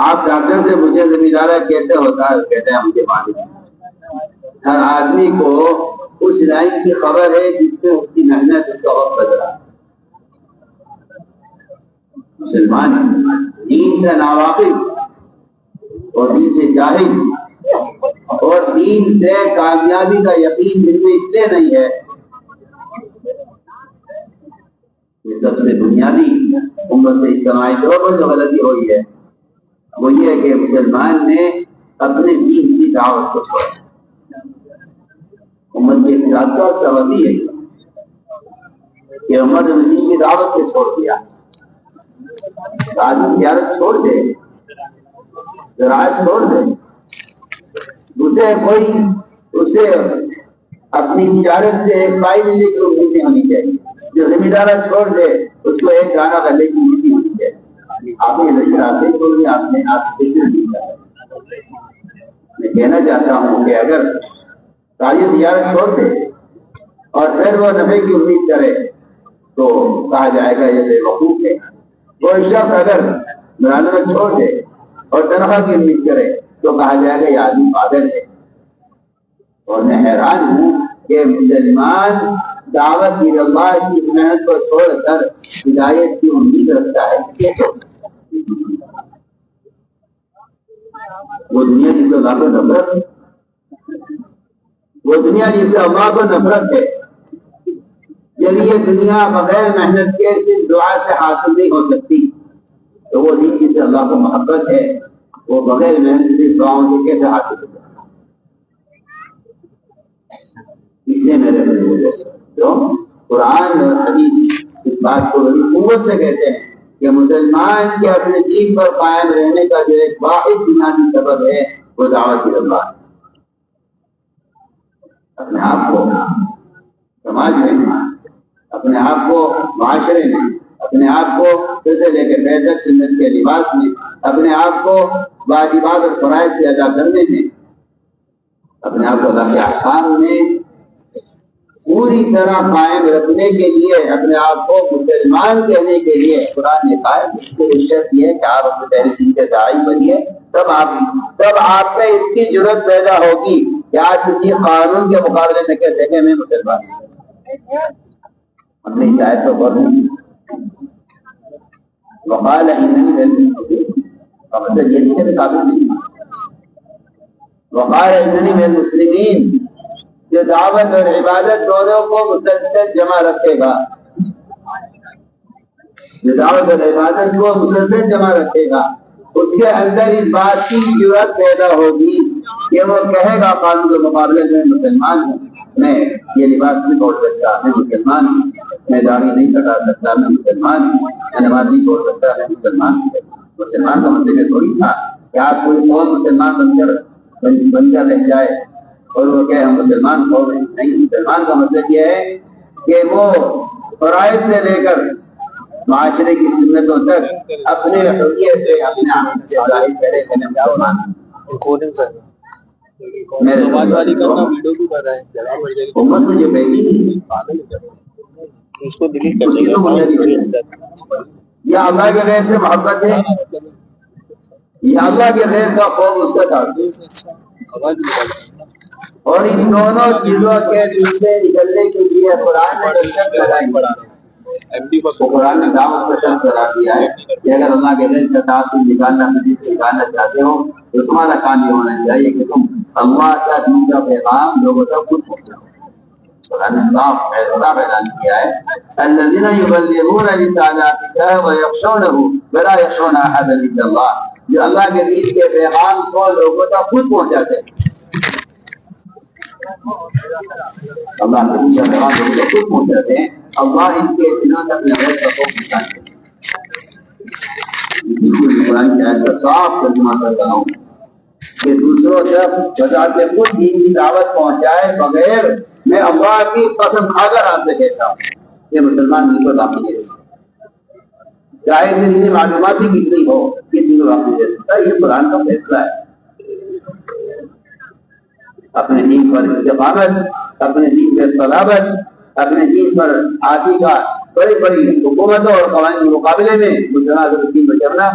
آپ ڈاکٹر سے پوچھیں زمیندار کیسے ہوتا ہے کہتے ہیں مجھے معلوم ہے. ہر آدمی کو اس لائن کی خبر ہے جس میں اس کی محنت اس کا وقت بدلا. مسلمان دین سے ناواقف اور دین سے جاہل اور دین سے کامیابی کا یقین دل میں اس لیے نہیں ہے. یہ سب سے بنیادی امت سے اجتماعی طور پر جو غلطی ہوئی ہے وہ یہ ہے کہ مسلمان نے اپنے دین کی دعوت کو چھوڑا. امت کے اختلاف کا سبب ہے کہ امت نے دین کی دعوت سے چھوڑ دیا. آدمی زیارت چھوڑ دے، زراعت چھوڑ دے، اسے اپنی تجارت سے ایک پائی ملنے کی امید نہیں ہونی چاہیے. جو زمیندارہ چھوڑ دے اس کو ایک دانہ غلے کی امید نہیں ہونی چاہیے. آپ نے ذکر آتے چھوڑ دیا، آپ نے آپ سے ذکر نہیں کیا. میں کہنا چاہتا ہوں کہ اگر تاجر تجارت چھوڑ دے اور پھر وہ نفع کی امید کرے تو کہا جائے گا یہ بے وقوف ہے. کوئی شخص اگر ملازمت چھوڑ دے اور تنخواہ کی امید کرے تو کہا جائے گا یہ آدمی پاگل ہے. اور میں حیران ہوں کہ مسلمان دعوت اللہ کی محنت کو چھوڑ کر ہدایت کی امید رکھتا ہے. وہ دنیا جس سے اللہ کو نفرت ہے، وہ دنیا جس سے اللہ کو نفرت ہے. جب یہ دنیا بغیر محنت کے صرف دعا سے حاصل نہیں ہو سکتی تو وہ دین جس سے اللہ کو محبت ہے وہ بغیر محنت سے دعاؤں سے کیسے حاصل ہو سکتی؟ اس لیے میرے جو قرآن اور حدیث اس بات کو بڑی قوت سے کہتے ہیں کہ مسلمان کے اپنے دین پر قائم رہنے کا جو ایک واحد بنیادی سبب ہے وہ دعوت اللہ. اپنے آپ کو سماج میں، اپنے آپ کو معاشرے میں، اپنے آپ کو سے لے کے بہتر سنت کے لباس میں، اپنے آپ کو واجبات اور فرائض سے ادا کرنے میں، اپنے آپ کو اللہ کے احکام میں پوری طرح قائم رکھنے کے لیے، اپنے آپ کو مسلمان کہنے کے لیے قرآن نے کہا اس کو شرط یہ ہے کہ آپ اپنے پہلے دین کے داعی بنیے. تب آپ میں اس کی ضرورت پیدا ہوگی کہ آج کسی قانون کے مقابلے میں کہتے ہیں میں مسلمان ہوں. ہم نے ہدایت تو بہت نہیں. وقال اننی کا مطلب یہ نہیں کہ قابل نہیں. وقال اننی من المسلمین جو دعوت اور عبادت دونوں کو مسلسل جمع رکھے گا، جو دعوت اور عبادت کو مسلسل جمع رکھے گا اس کے اندر اس بات کی ضرورت پیدا ہوگی کہ وہ کہے گا قانون کے مقابلے میں مسلمان ہوں، میں یہ لباس نہیں چھوڑ سکتا، میں مسلمان ہوں، میں داڑھی نہیں کٹا سکتا، میں مسلمان ہوں، میں نماز نہیں چھوڑ سکتا، میں مسلمان ہوں. مسلمان کا مطلب یہ تھوڑی تھا کہ آپ کوئی قوم مسلمان بن کر رہ جائے اور وہ کہ ہم مسلمان ہو رہے ہیں. نہیں، مسلمان کا مطلب یہ ہے کہ وہ فرائض سے لے کر معاشرے کی سنتوں تک اپنے حریت سے اپنے عقیدے سے ظاہر کرے کہ میں مسلمان ہوں. امت میں جو بیٹی اس کو ڈیلیٹ کرنے یا اللہ کے غیر سے محبت ہے یا اللہ کے غیر کا خوف اس کا تعلق. اور ان دونوں چیزوں کے دوسرے نکلنے کے لیے قرآن نے شرط لگائی ہے. قرآن نے دعوت کا شرط لگا دیا ہے کہ اگر اللہ کے دل سے تم نکالنا چاہتے ہو تو تمہارا کام یہ ہونا چاہیے کہ تم اللہ کا دین کا پیغام لوگوں تک خود پہنچاؤ. قرآن نے صاف فیصلہ اعلان کیا ہے الذین یبلغون رسالات اللہ ویخشونہ ولا یخشون احدا الا اللہ، جو اللہ کے دین کے پیغام کو لوگوں تک خود پہنچاتے ہیں. اللہ کے دین کا پیغام لوگوں تک خود پہنچاتے ہیں. اللہ ان کے دلوں تک نظر کو پہنچاتے ہیں. قرآن کی آیت کا صاف ترجمہ کر رہا ہوں کہ دوسروں تک بذات خود دین کی دعوت پہنچائے بغیر میں اللہ کی قسم کھا کر آپ سے کہتا ہوں یہ مسلمان بالکل باقی ہے. چاہے دینی معلومات ہی کتنی ہو کسی کو باقی دے سکتا ہے. یہ قرآن کا فیصلہ ہے. اپنے دین پر استقامت، اپنے دین پر صلابت، اپنے دین پر آتی کا بڑی بڑی حکومتوں اور قوانین کے مقابلے میں اگر دین پر چلنا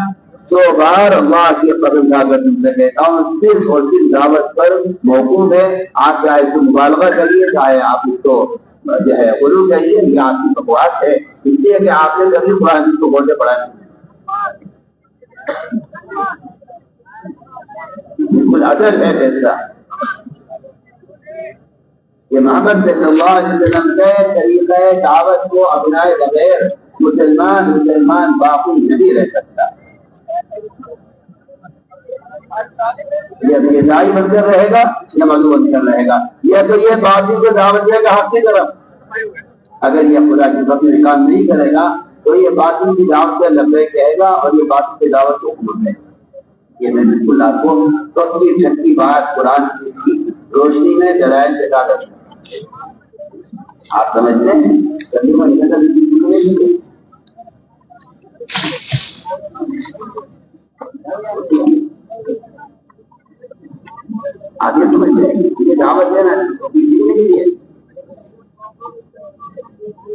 100 بار اللہ کی قسم کھا کر تم سے کہتا ہوں صرف اور صرف دعوت پر موقوف ہے. آپ چاہے اس کو مبالغہ کریے، چاہے آپ اس کو جو ہے غلو کریے، یہ آپ کی بکواس ہے. اس لیے کہ آپ نے کبھی قرآن کو بولتے پڑھا نہیں. بالکل عدل ہے فیصلہ کہ محمد صلی اللہ علیہ وسلم کے طریقہ دعوت کو اپنائے بغیر مسلمان باقی نہیں رہ سکتا. یا تو یہ داعی بن کر رہے گا یا مدعو بن کر رہے گا، یا تو یہ باطل کو دعوت دے گا حق کی طرف. اگر یہ خدا کی بات میں کام نہیں کرے گا تو یہ باطل کی دعوت سے لبیک کہے گا اور یہ باطل کی دعوت کو قبول کرے گا. یہ میں بالکل آپ کو پکی چھٹی بات قرآن کی روشنی میں دلائل سے طاقت آپ سمجھتے ہیں. آگے سمجھتے ہیں یہ دعوت دینا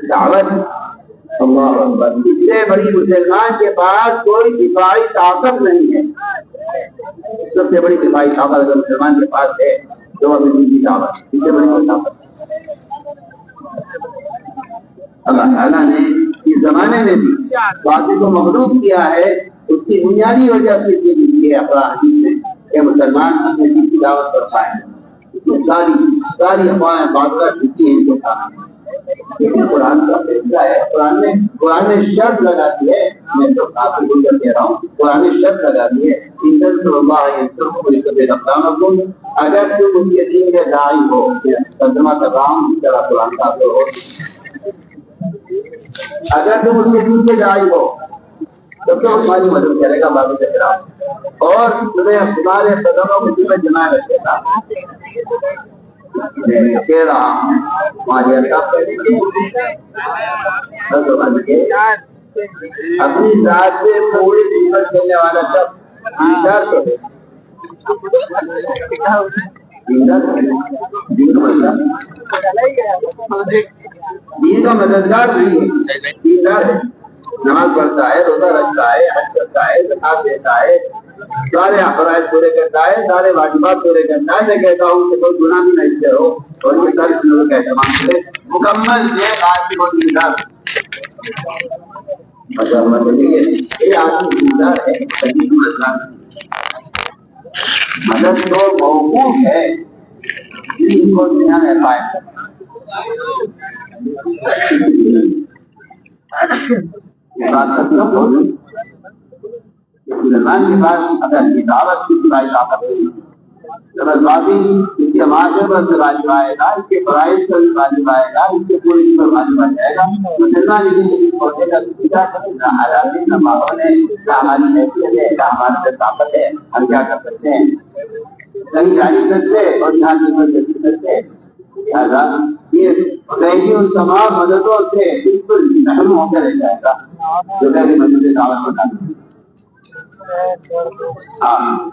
دعوت اللہ اکبر. اس سے بڑی مسلمان کے پاس کوئی دفاعی طاقت نہیں ہے. سب سے بڑی دفاعی طاقت اگر مسلمان کے پاس ہے تو اپنی دین کی دعوت، اس سے بڑی کوئی طاقت. اللہ تعالیٰ نے اس زمانے میں بھی باطل کو مغلوب کیا ہے. اس کی بنیادی وجہ سے یہ حدیث میں کہ مسلمان اپنے دین کی دعوت کر پائے. ساری افواہیں باطل چھٹی ہیں ان کے سامنے. لیکن قرآن کا فیصلہ ہے. قرآن نے شرط لگا دی ہے. میں تو کافی گنجر کہہ رہا ہوں. قرآن نے شرط لگا دی ہے اگر تم اس کے دین کے داعی ہو. ترجمہ کر رہا ہوں اس طرح قرآن کا ہو. اگر تم اس کے دین کے داعی ہو تو تمہاری مدد کرے گا باقی طرح اور تمہیں تمہارے قدموں کے تمہیں جمائے رکھے گا. کہہ رہا ہوں اپنی ذات سے پوری قیمت کرنے والا سب دین کا مددگار نہیں ہے. دیندار ہے، نماز پڑھتا ہے، روزہ رکھتا ہے، حج کرتا ہے، زکات دیتا ہے، سارے فرائض پورے کرتا ہے، سارے واجبات پورے کرتا ہے. میں کہتا ہوں کہ کوئی گناہ بھی نہیں کرو اور یہ ساری چیزوں کا اہتمام کرے. مکمل یہ آدمی کو دیندار یہ آدمی دیندار ہے. مدد تو موقوف ہے دین کو دنیا میں قائم مسلمان کے پاس اگر یہ دعوت کی دفاعی طاقت نہیں اس کے معاشرے پر سے واجب آئے گا، اس کے فرائض پر بھی واجب آئے گا، اس کے پورے پر واجب آ جائے گا. مسلمان لیکن پہنچے گا نہ حالات ہے، نہ ماحول ہے، نہ ہماری حیثیت ہے، نہ ہمارے سے طاقت ہے. ہم کیا کر سکتے ہیں؟ کہیں جاری سکتے اور یہاں کی سکتے. لہٰذا یہ رہی ان تمام مددوں سے بالکل محروم ہو کر رہ جائے گا جو کہ مدد دعوت بتا.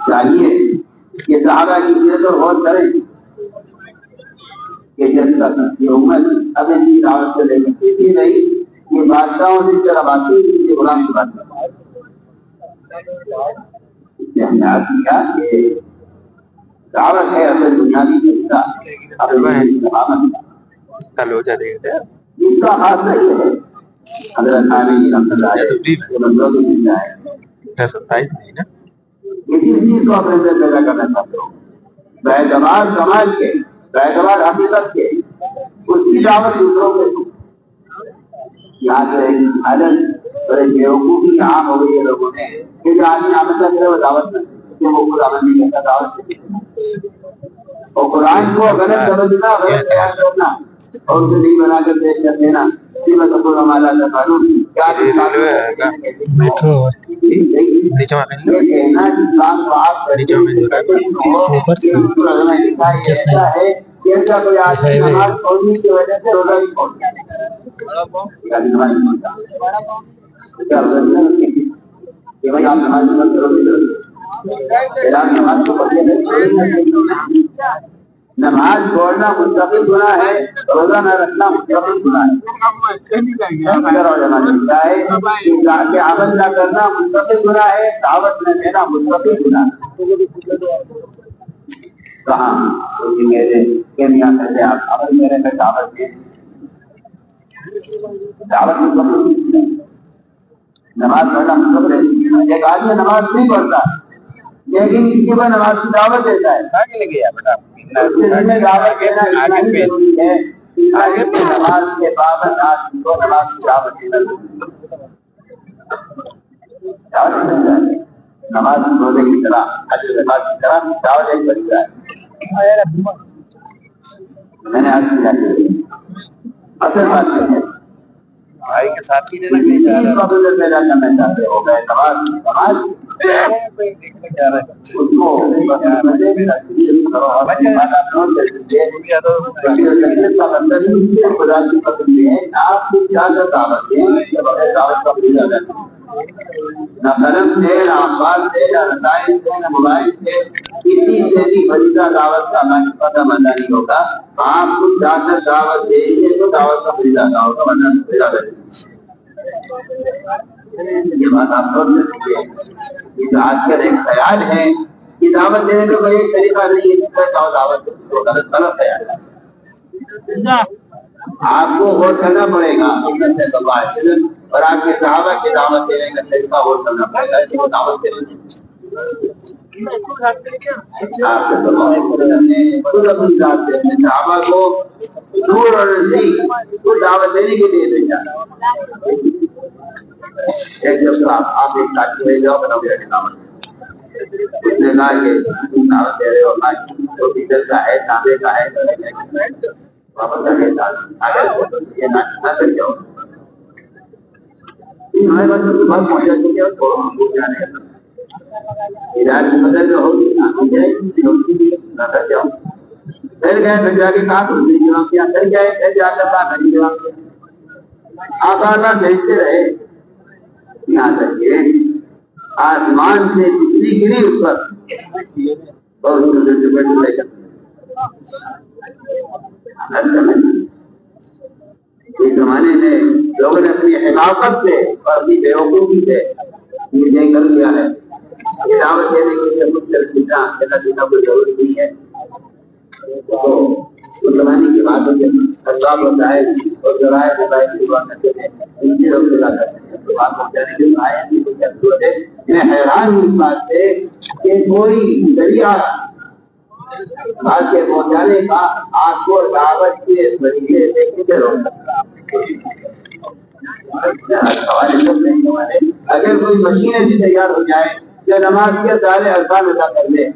چاہیے کہ صحابہ کی سیرت اور غور کریں کہ یہ امت اپنے کی دعوت سے لے کے نہیں یہ بادشاہوں سے اس طرح باتیں یہ غلام کی بات اس نے ہم نے کیا کہ دعوت ہے اصل بنیادی حصہ تلوجہ دیکھتے ہیں دوسرا حادثہ یہ ہے حضرت علی رحمۃ اللہ علیہ جو بندوں کی زندہ ہے 27 نہیں نا اسی چیز کو اپنے اندر پیدا کرنا چاہتے ہو باعتبار سماج کے باعتبار حقیقت کے اس کی دعوت دوسروں کے دو یہاں سے حالت بڑے بیوقوفی عام ہو گئی ہے لوگوں نے کہ جو آدمی آمد کرے وہ دعوت میں کہ وہ خود عمل نہیں کرتا دعوت سے اور قرآن کو غلط سمجھنا غلط بیان کرنا اور اسے نہیں بنا کر پیش کر دینا سیما سکول ہمارا قانون کیا ایسا کوئی آدمی نماز پڑھنے کی وجہ سے روزہ نہیں پڑھتا کہ بھائی آپ نماز مت کرو نماز کو پڑھنے نماز چھوڑنا مستقل گناہ ہے روزہ نہ رکھنا مستقل گناہ ہے عمل نہ کرنا مستقل گناہ ہے دعوت نہ دینا مستقل گناہ ہے کہاں آپ عمل میرے میں دعوت دیں دعوت مستقل نماز پڑھنا مستقل ہے ایک آدمی نماز نہیں پڑھتا لیکن اس کے بعد نماز کی دعوت دیتا ہے دعوت دینا ضروری ہے نماز کے پابند آدمی کو نماز کی دعوت دینا نماز روزے کی طرح حج نماز کی طرح دعوت ایک طریقہ ہے میں نے آج کیا اصل بات ہے بھائی کے ساتھ ہی پیدا کرنا چاہتے ہو گئے نماز نہ قلم سے نہ اخبار سے نہ رسائل سے نہ موبائل سے کسی سے بھی فریضہ دعوت کا پتہ بندہ نہیں ہوگا آپ خود جا کر دعوت دیں گے تو دعوت کا فریضہ ادا ہوگا ورنہ فریضہ نہیں یہ بات آپ سوچ سکتے ہیں یہ جو آج کل ایک خیال ہے کہ دعوت دینے کا کوئی ایک طریقہ نہیں ہے دعوت غلط خیال ہے آپ کو غور کرنا پڑے گا اور آپ کے صحابہ کی دعوت دینے کا طریقہ غور کرنا پڑے گا کہ وہ دعوت دینے آپ کے خود اپنی ذات سے اپنے صحابہ کو نور اور نزدیک کو دعوت دینے کے لیے بھیجا ایک جب آپ ایک ساتھی بھیج جاؤ بنا میرا دعوت اس نے کہا کہ دعوت دے رہے ہو تو پیتل کا ہے تانبے کا ہے واپس آ گئے یہ نہ کر جاؤ ہمارے پاس بہت پہنچا چکے اور تھوڑا ہم کو جانے کا ہدایت کی مدد جو ہوگی نہ کر جاؤ پھر گئے پھر جا کے کہا تم نے جواب کیا پھر گئے پھر جا کر کہا نہیں جواب کیا آپ آنا بھیجتے رہے یہاں تک کہ آسمان سے بجلی گری اس پر اور اس زمانے میں لوگوں نے اپنی حماقت سے اور اپنی بیوقوفی سے یہ کر لیا ہے یہ دعوت دینے کے لیے کچھ دینا کوئی ضروری نہیں ہے تو اس زمانے کی بات ہوتی ہے اسباب وسائل اور ذرائع موبائل کی بات کرتے ہیں ان کی روک لگا کرتے ہیں تو بات پہنچانے کے لیے آئے ہیں کچھ ضرورت ہے میں حیران ہوں اس بات سے کہ کوئی ذریعہ بات کے پہنچانے کا آپ کو دعوت کے ذریعے سے کسے روک سکتا اگر کوئی مشین ایسی تیار ہو جائے جو نماز کے سارے ارکان ادا کر لے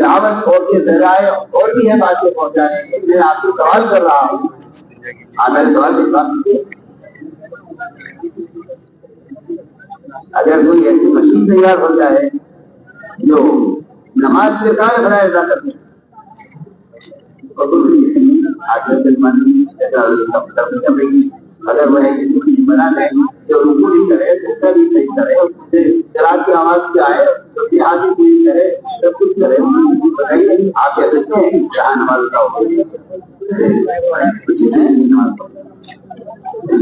دعوت اور کے ذرائع اور بھی ہے باتیں پہنچانے کے میں آپ کو سوال کر رہا ہوں میرے سوال کے ساتھ اگر کوئی ایسی مشین تیار ہو جائے جو نماز کے سارے ذرائع ادا کر لے اگر وہ بنا لیں جو رکو نہیں کرے سجدہ بھی نہیں کرے قرات کی آواز سے آئے تو یہاں بھی پوری کرے سب کچھ کرے آپ کہہ سکتے ہیں جہاں نماز کا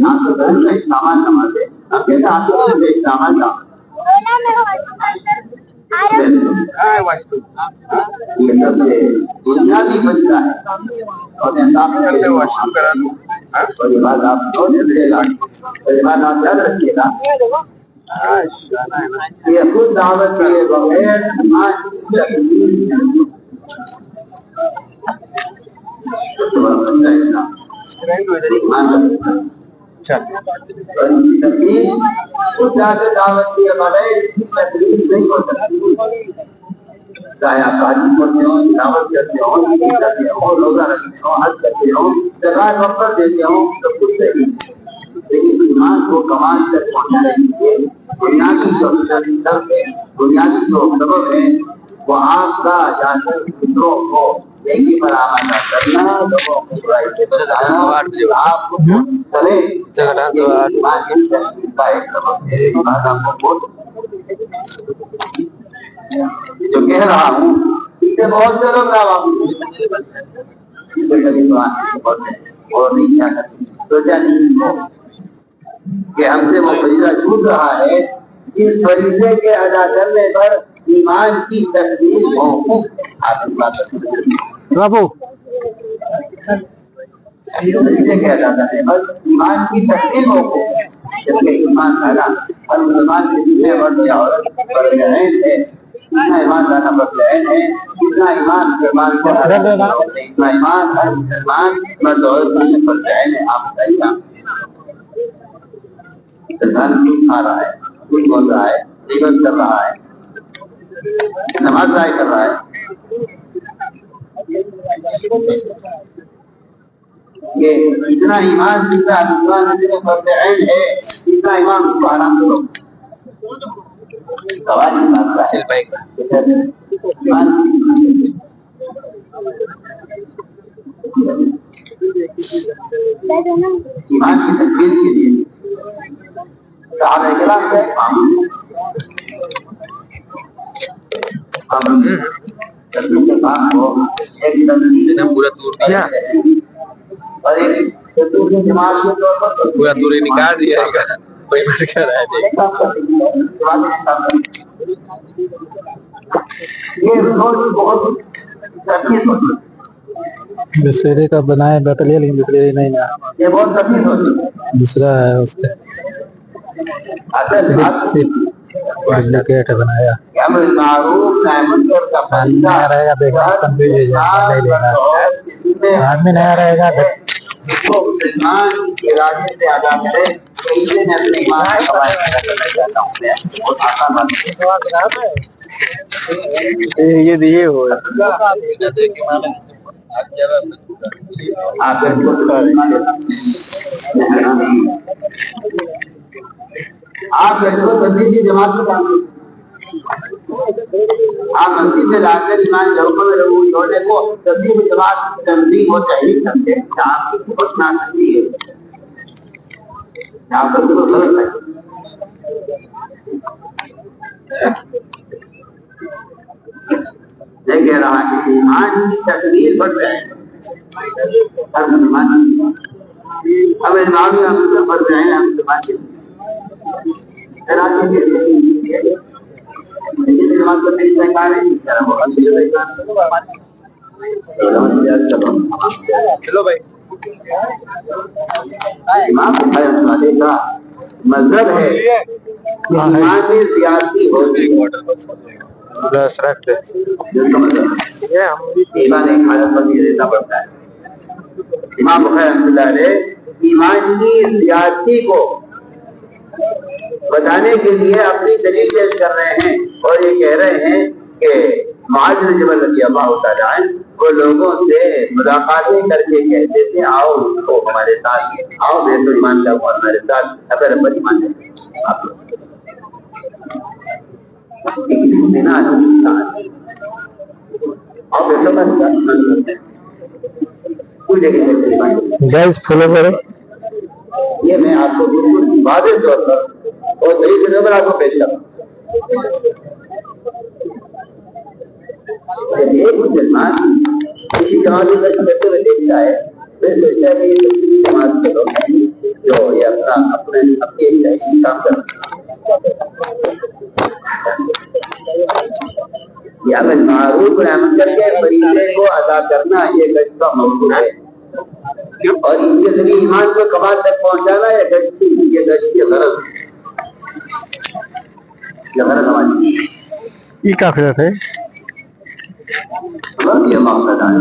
آپ تو استعمال نماز ہے ہم کہتے ہیں آپ کو استعمال کا یہ سب سے بنیادی مسئلہ ہے اور یہ بات آپ سوچ رکھیے گا یہ بات آپ یاد رکھیے گا یہ خود دعوت کے بغیر چاہے آپ تعلیم کرتے ہو دعوت کرتے ہو روزہ رکھتے ہو حج کرتے ہو زکات وقت دیتے ہو سب کچھ صحیح لیکن ایمان کو کمال تک پہنچانے کے لیے بنیادی جو سبب ہے وہ آپ کا جا کر دوسروں کو نیکی پر آمادہ کرنا لوگوں کو برائی سے بچانا آپ کو کرے ایمان کی تحقیق کا ایک سبب ہے بات آپ کو جو کہہ رہا ہوں اس سے بہت سے لوگ اور نہیں کیا کرتے سوچا نہیں کہ ہم سے وہ فریضہ چھوٹ رہا ہے اس فریضے کے ادا کرنے پر ایمان کی تکمیل ہو فریضے کے ادا کرنے پر ایمان کی تکمیل ہو جبکہ ایمان لانا ہر مسلمان کے دل میں مرد یا عورت پر ذہن ہے اتنا ایمان لانا پر ذہن ہے اتنا ایمان اتنا ایمان ہر مسلمان مرد عورت پر ذہن ہے آپ بتائیے انسان کچھ کھا رہا ہے کچھ بول رہا ہے غیبت کر رہا ہے نماز ضائع کر رہا ہے کہ اتنا ایمان جتنا مسلمان میں فرض عین ہے اتنا ایمان اس کو حرام کرو ایمان کی تکمیل کے لیے صحابہ کرام سے پورا تور دیا اور ایک پورا تور نکال دیا کوئی مر کر رہا دسہرے کا بنائے بتلیا لیکن دسہرے نہیں نا یہ بہت تکلیف ہوتی دوسرا ہے اس کا ڈپلیکیٹ بنایا نیا رہے گا دیکھنا کنفیوز آدمی نیا رہے گا یہ دیے ہو آپ تبلیغی جماعت کو آپ مسجد میں لا کر ایمان جوڑنے کو تبلیغی جماعت تنظیم اور تحریک کرتے ہیں آپ کی بہت ناقصی ہے آپ کا بالکل غلط ہے یہ کہہ رہا ہے کہ ایمان کی تکمیل بڑھ جائے ہر مسلمان اب ایمان ہم بڑھ جائیں ہم مسلمان کے چلو بھائی امام بخاری کا مذہب ہے کہ ایمان میں زیادتی ہوتی ایمان ایک حالت پر بھی رہنا پڑتا ہے امام بخاری رحمۃ اللہ علیہ ایمان کی زیادتی کو بتانے کے لیے اپنی دلیل پیش کر رہے ہیں اور یہ کہہ رہے ہیں کہ معاذ بن جبل رضی اللہ تعالیٰ عنہ وہ لوگوں سے ملاقاتیں کر کے کہتے تھے آؤ تو ہمارے ساتھ آؤ میں تو ایمان کا ہوں ہمارے ساتھ اگر اپن ایمان ہے یہ میں آپ کو بالکل واضح طور پر اور صحیح سے نمبر آپ کو پیش کروں ایک مسلمان کسی جماعت کرتے ہوئے دیکھتا ہے پھر سوچتا ہے کہ یہ تبلیغی جماعت کے لوگ ہیں جو یا بندہ اپنے ہی رہی کام کرتا یا معروف رحمت کر کے فریضے کو ادا کرنا یہ گھر کا موضوع ہے اور اس کے ذریعے ایمان کو کمال تک پہنچانا یہ گھر کی غرض ہے یہ غرض ہماری یہ کیا خیال ہے؟ یہ مقصد ہے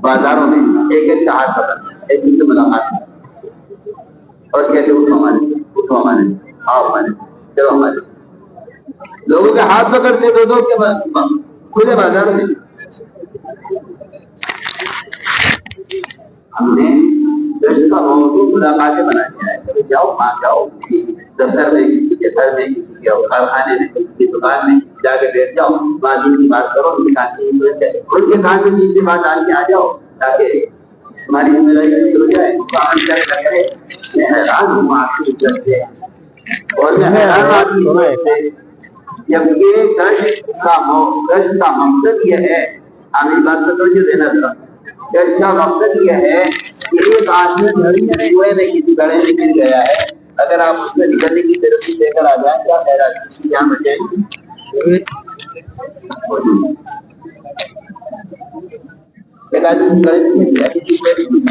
بازاروں میں ایک ایک کا ہاتھ پکڑ ایک دوسرے سے ملاقات اور کہتے اٹھو ہمارے آؤ ہمارے چلو ہمارے لوگوں کے ہاتھ پکڑتے دو کے کھلے بازار میں ہم نے اس کا موضوع ملاقاتیں بنا دیا ہے جاؤ وہاں جاؤ دفتر میں کسی کے گھر میں کسی کے کارخانے میں کسی کی دکان میں جا کے بیٹھ جاؤ وہاں دین کی بات کرو ان کے کان سے دین کی بات ڈال کے آ جاؤ تاکہ ہماری ذمہ داری پوری ہو جائے میں حیران ہوں آپ کی عزت سے اور میں حیران آپ کی عزت سے جبکہ گشت کا مقصد یہ ہے ہم اس بات کو توجہ دینا تھا گشت کا مقصد یہ ہے کہ ایک آدمی کنویں میں کسی گڑھے میں گر گیا ہے اگر آپ اس میں نکلنے کی ترقی دے کر آ جائیں کیا خیرات یہاں بچے ایک آدمی گڑھے میں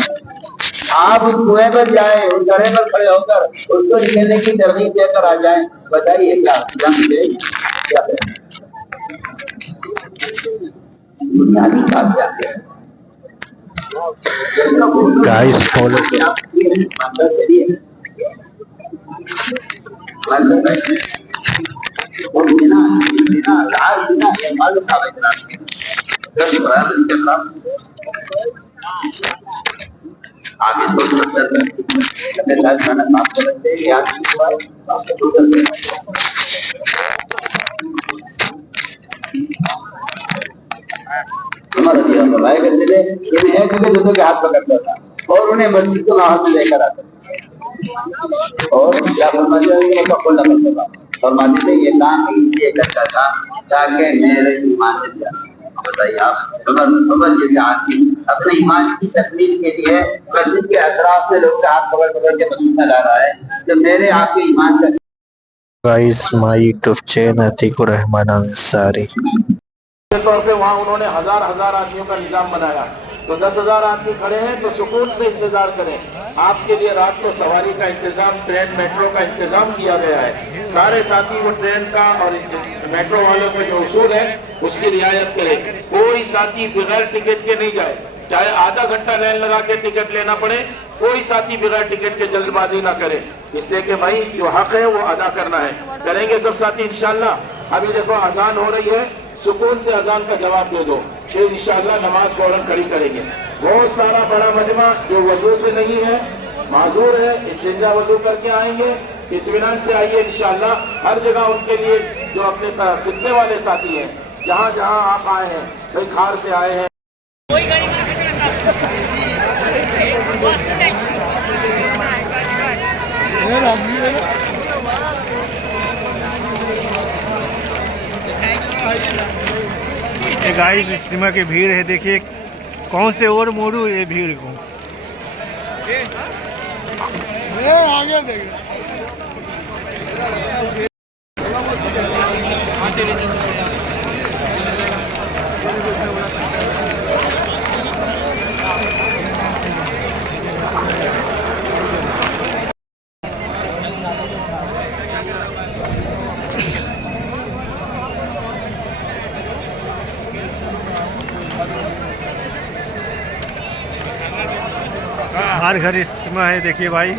آپ اس کنویں پر جائیں اس گڑھے پر کھڑے ہو کر اس کو نکلنے کی ترغیب دے کر آ جائیں بتائیے کیا بنیادی بات کیا ہے گائز فالو کرتے تھے ایک دوسرے کے ہاتھ پکڑتا تھا اور انہیں مسجد کو ہاتھ لے کر آتا اور کیا فرماتے تھا فرماتے تھے یہ کام اس لیے کرتا تھا تاکہ میرے ایمان سے جائے بتائیے آپ خبر جیسے آتی اپنے ایمان کی تکمیل کے لیے مسجد کے اطراف سے لوگ ہاتھ پکڑ کے مسجد میں لا رہا ہے تو میرے آپ کے ایمان کا guys my YouTube channel Atiq ur Rahman Ansari طور پہ وہاں انہوں نے ہزار آدمیوں کا نظام بنایا تو 10,000 آدمی کھڑے ہیں تو سکون سے انتظار کریں آپ کے لیے رات کو سواری کا انتظام ٹرین میٹرو کا انتظام کیا گیا ہے سارے ساتھی وہ ٹرین کا اور میٹرو والوں کا جو اصول ہے اس کی رعایت کریں کوئی ساتھی بغیر ٹکٹ کے نہیں جائے چاہے آدھا گھنٹہ لائن لگا کے ٹکٹ لینا پڑے کوئی ساتھی بغیر ٹکٹ کے جلد بازی نہ کرے اس لیے کہ بھائی جو حق ہے وہ ادا کرنا ہے کریں گے سب ساتھی انشاءاللہ ابھی دیکھو اذان ہو رہی ہے سکون سے اذان کا جواب دے دو کہ انشاءاللہ نماز فوراً کھڑی کریں گے بہت سارا بڑا مجمع جو وضو سے نہیں ہے معذور ہے استنجا وضو کر کے آئیں گے اطمینان سے آئیے انشاءاللہ ہر جگہ ان کے لیے جو اپنے خطے والے ساتھی ہیں جہاں جہاں آپ آئے ہیں کئی کھار سے آئے ہیں گائز اجتماع کی بھیڑ ہے دیکھیے کون سے اور موڑو یہ بھیڑ کو آگے دیکھ ہر گھر اجتماع ہے دیکھیے بھائی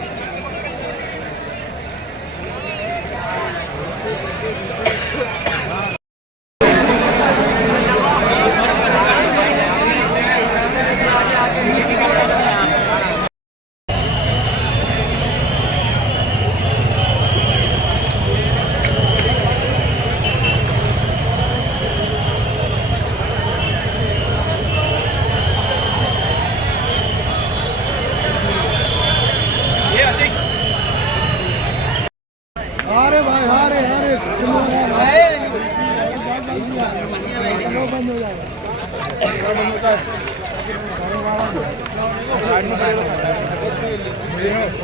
یہ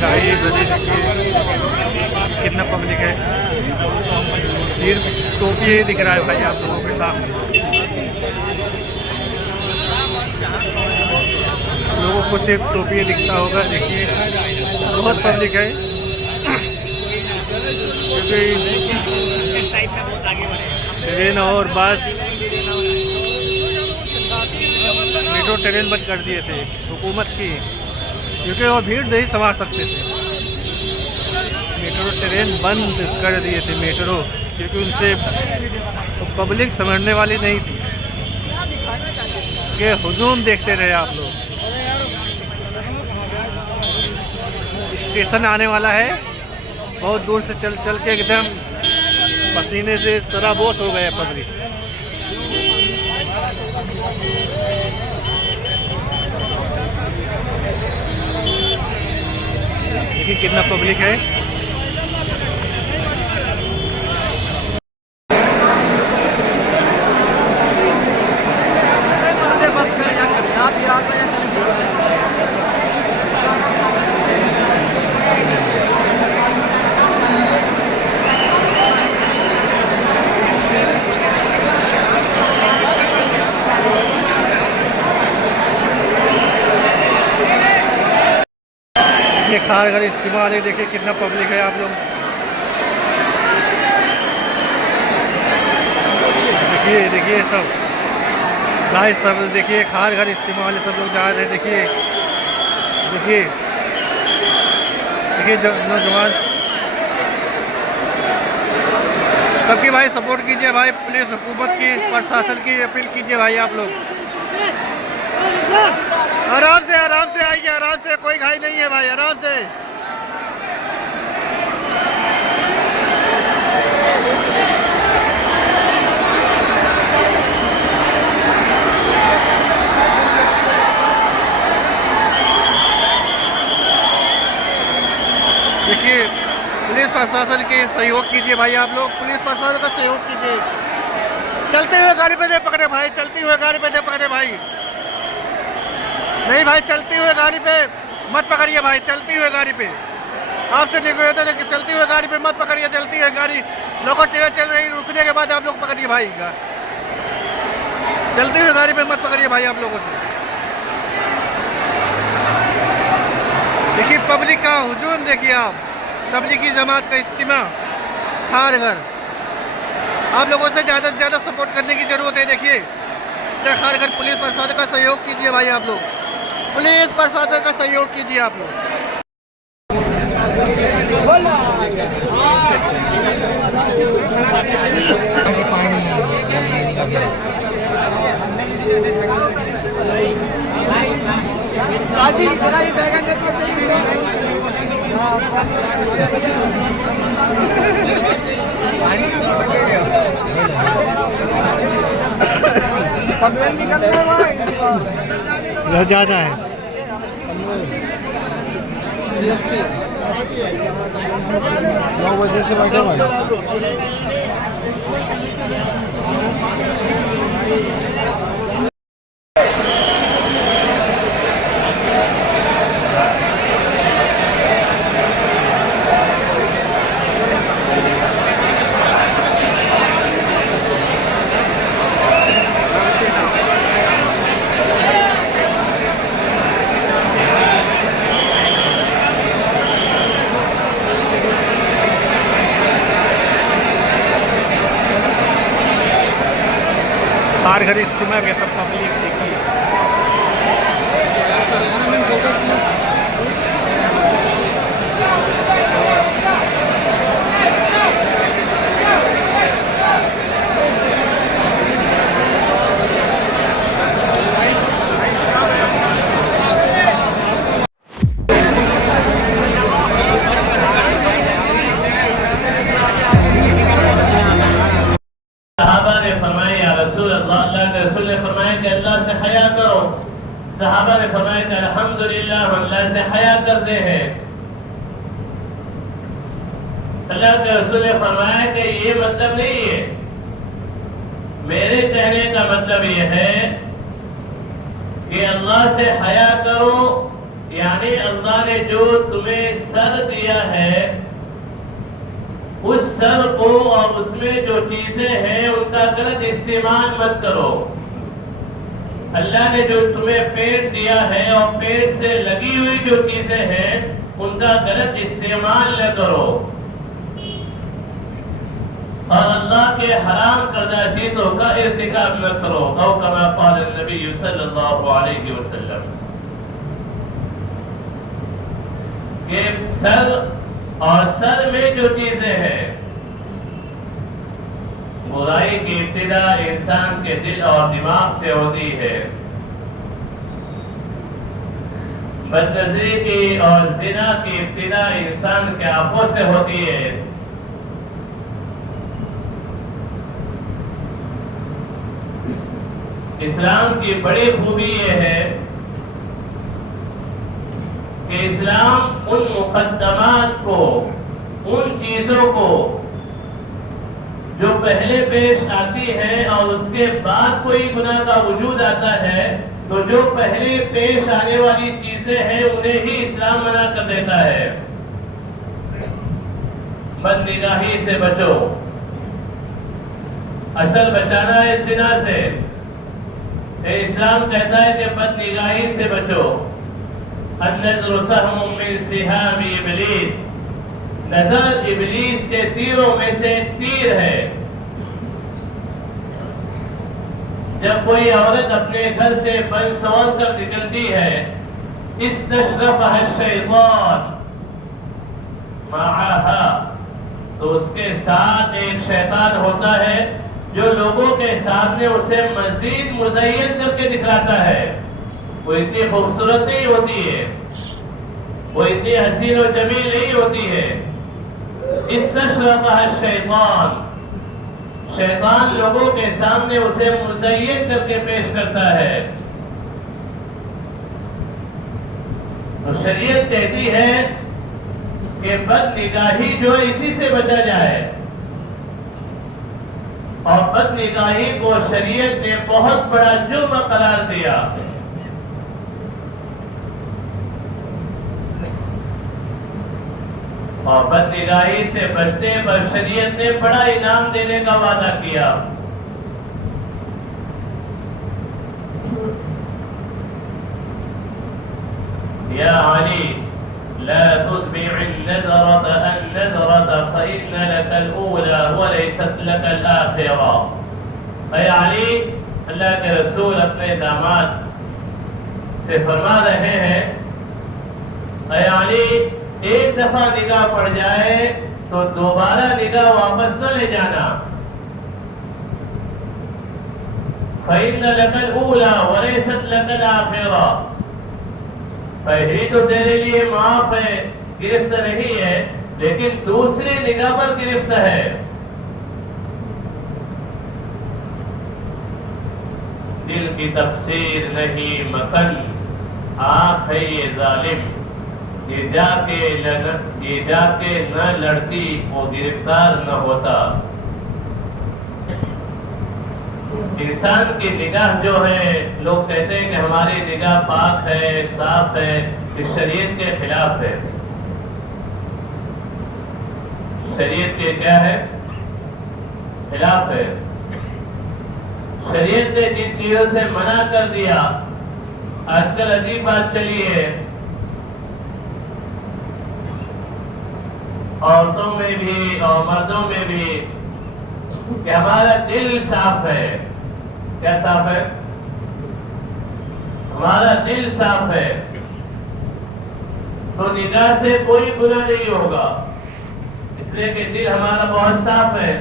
گاڑی زدی کتنا پبلک ہے، صرف ٹوپی ہی دکھ رہا ہے بھائی آپ لوگوں کے سامنے. لوگوں کو صرف ٹوپی ہی دکھتا ہوگا. دیکھیے بہت پبلک ہے، ٹرین اور بس میٹرو ٹرین بند کر دیے تھے حکومت کی، کیونکہ وہ بھیڑ نہیں سنبھال سکتے تھے. میٹرو ٹرین بند کر دیے تھے میٹرو، کیونکہ ان سے پبلک سمجھنے والی نہیں تھی. کہ ہجوم دیکھتے رہے آپ لوگ. اسٹیشن آنے والا ہے، بہت دور سے چل چل کے ایک دم پسینے سے سرابوش ہو گئے پبلک. دیکھیے کتنا پبلک ہے. یہ خار گھر اجتماع ہے، دیکھیے کتنا پبلک ہے آپ لوگ. دیکھیے سب گائز، سب دیکھیے خار گھر اجتماع والے سب لوگ جا رہے ہیں. دیکھیے نوجوان سب کی بھائی سپورٹ کیجیے بھائی. پولیس حکومت کی پرشاسن کی اپیل کیجیے بھائی آپ لوگ. آرام سے آئیے، آرام سے، کوئی گھائی نہیں ہے بھائی، آرام سے. دیکھیے پولیس پرشاسن کی سہیوگ کیجیے بھائی آپ لوگ. پولیس پرشاسن کا سہیوگ کیجیے. چلتے ہوئے گاڑی پہ نہیں پکڑے بھائی، چلتی ہوئے گاڑی پہ نہیں پکڑے بھائی. نہیں بھائی، چلتی ہوئے گاڑی پہ مت پکڑیے بھائی. چلتی ہوئے گاڑی پہ آپ سے نکلے تھے کہ چلتی ہوئے گاڑی پہ مت پکڑیے. چلتی ہوئے گاڑی لوگوں چل رہی، رکنے کے بعد آپ لوگ پکڑیے بھائی. چلتی ہوئے گاڑی پہ مت پکڑیے بھائی آپ لوگوں سے. دیکھیے پبلک کا ہجوم، دیکھیے آپ تبلیغی جماعت کا اجتماع خار گھر. آپ لوگوں سے زیادہ سے زیادہ سپورٹ کرنے کی ضرورت ہے. دیکھیے خار گھر پولیس پرشاسن کا سہیوگ کیجیے بھائی آپ لوگ. پولیس پرشاسن کا سہیوگ کیجیے آپ لوگ. جانا ہے CST 9 بجے سے بیٹھے بھائی. خار گھر اجتماع کے سب پبلک دیکھیے. صحابہ نے فرمایا یا رسول اللہ، اللہ کے رسول نے فرمایا کہ اللہ سے حیا کرو. صحابہ نے فرمایا کہ الحمدللہ ہم اللہ سے حیا کرتے ہیں. اللہ کے رسول نے فرمایا کہ یہ مطلب نہیں ہے، میرے کہنے کا مطلب یہ ہے کہ اللہ سے حیا کرو، یعنی اللہ نے جو تمہیں سر دیا ہے اس سر کو اور اس میں جو چیزیں ہیں ان کا غلط استعمال مت کرو۔ اللہ نے جو تمہیں پیٹ دیا ہے اور پیٹ سے لگی ہوئی جو چیزیں ہیں ان کا غلط استعمال نہ کرو، اور اللہ کے حرام کردہ چیزوں کا ارتکاب نہ کرو، او کما قال النبی صلی اللہ علیہ وسلم۔ کہ سر اور سر میں جو چیزیں ہیں، برائی کی ابتدا انسان کے دل اور دماغ سے ہوتی ہے، بدنظری کی اور زنا کی ابتدا انسان کے آنکھوں سے ہوتی ہے، اسلام کی بڑی خوبی یہ ہے کہ اسلام ان مقدمات کو، ان چیزوں کو جو پہلے پیش آتی ہے اور اس کے بعد کوئی گناہ کا وجود آتا ہے، تو جو پہلے پیش آنے والی چیزیں ہیں انہیں ہی اسلام منع کر دیتا ہے۔ بد نگاہی سے بچو، اصل بچانا ہے زنا سے، اسلام کہتا ہے کہ بد نگاہی سے بچو۔ النظر سهم من سهام ابلیس، نظر ابلیس کے تیروں میں سے ایک تیر ہے۔ جب کوئی عورت اپنے گھر سے بن سنور کر نکلتی ہے، استشرفها الشیطان معها، تو اس کے ساتھ ایک شیطان ہوتا ہے جو لوگوں کے سامنے اسے مزید مزین کر کے دکھلاتا ہے۔ وہ اتنی خوبصورت نہیں ہوتی ہے، وہ اتنی حسین و جمیل نہیں ہوتی ہے۔ استشرفها الشیطان، شیطان لوگوں کے سامنے اسے مزین کر کے پیش کرتا ہے۔ تو شریعت کہتی ہے کہ بد نگاہی جو اسی سے بچا جائے، اور بد نگاہی کو شریعت نے بہت بڑا جرم قرار دیا۔ اور بد نگاہی سے بچنے پر شریعت نے بڑا انعام دینے کا وعدہ کیا۔ یا علی لا تتبع النظرة النظرة فإن لك الأولى وليست لك الآخرة۔ اے علی، اللہ کے رسول اپنے داماد سے فرما رہے ہیں، اے علی، ایک دفعہ نگاہ پڑ جائے تو دوبارہ نگاہ واپس نہ لے جانا۔ فَإِنَّ لَكَ الْأُولَى وَلَيْسَتْ لَكَ الْآخِرَةُ، پہلی تو تیرے لیے معاف ہے، گرفت نہیں ہے، لیکن دوسری نگاہ پر گرفت ہے۔ دل کی تفسیر نہیں مکن، آنکھ ہے یہ ظالم، یہ جا کے نہ لڑتی وہ گرفتار نہ ہوتا۔ انسان کی نگاہ جو ہے، لوگ کہتے ہیں کہ ہماری نگاہ پاک ہے، صاف ہے، اس شریعت کے خلاف ہے۔ شریعت کے کیا ہے؟ خلاف ہے۔ شریعت نے جن چیزوں سے منع کر دیا، آج کل عجیب بات چلی ہے، عورتوں میں بھی اور مردوں میں بھی، کہ ہمارا دل صاف ہے۔ کیا صاف ہے؟ ہمارا دل صاف ہے تو نگاہ سے کوئی گناہ نہیں ہوگا، اس لیے کہ دل ہمارا بہت صاف ہے۔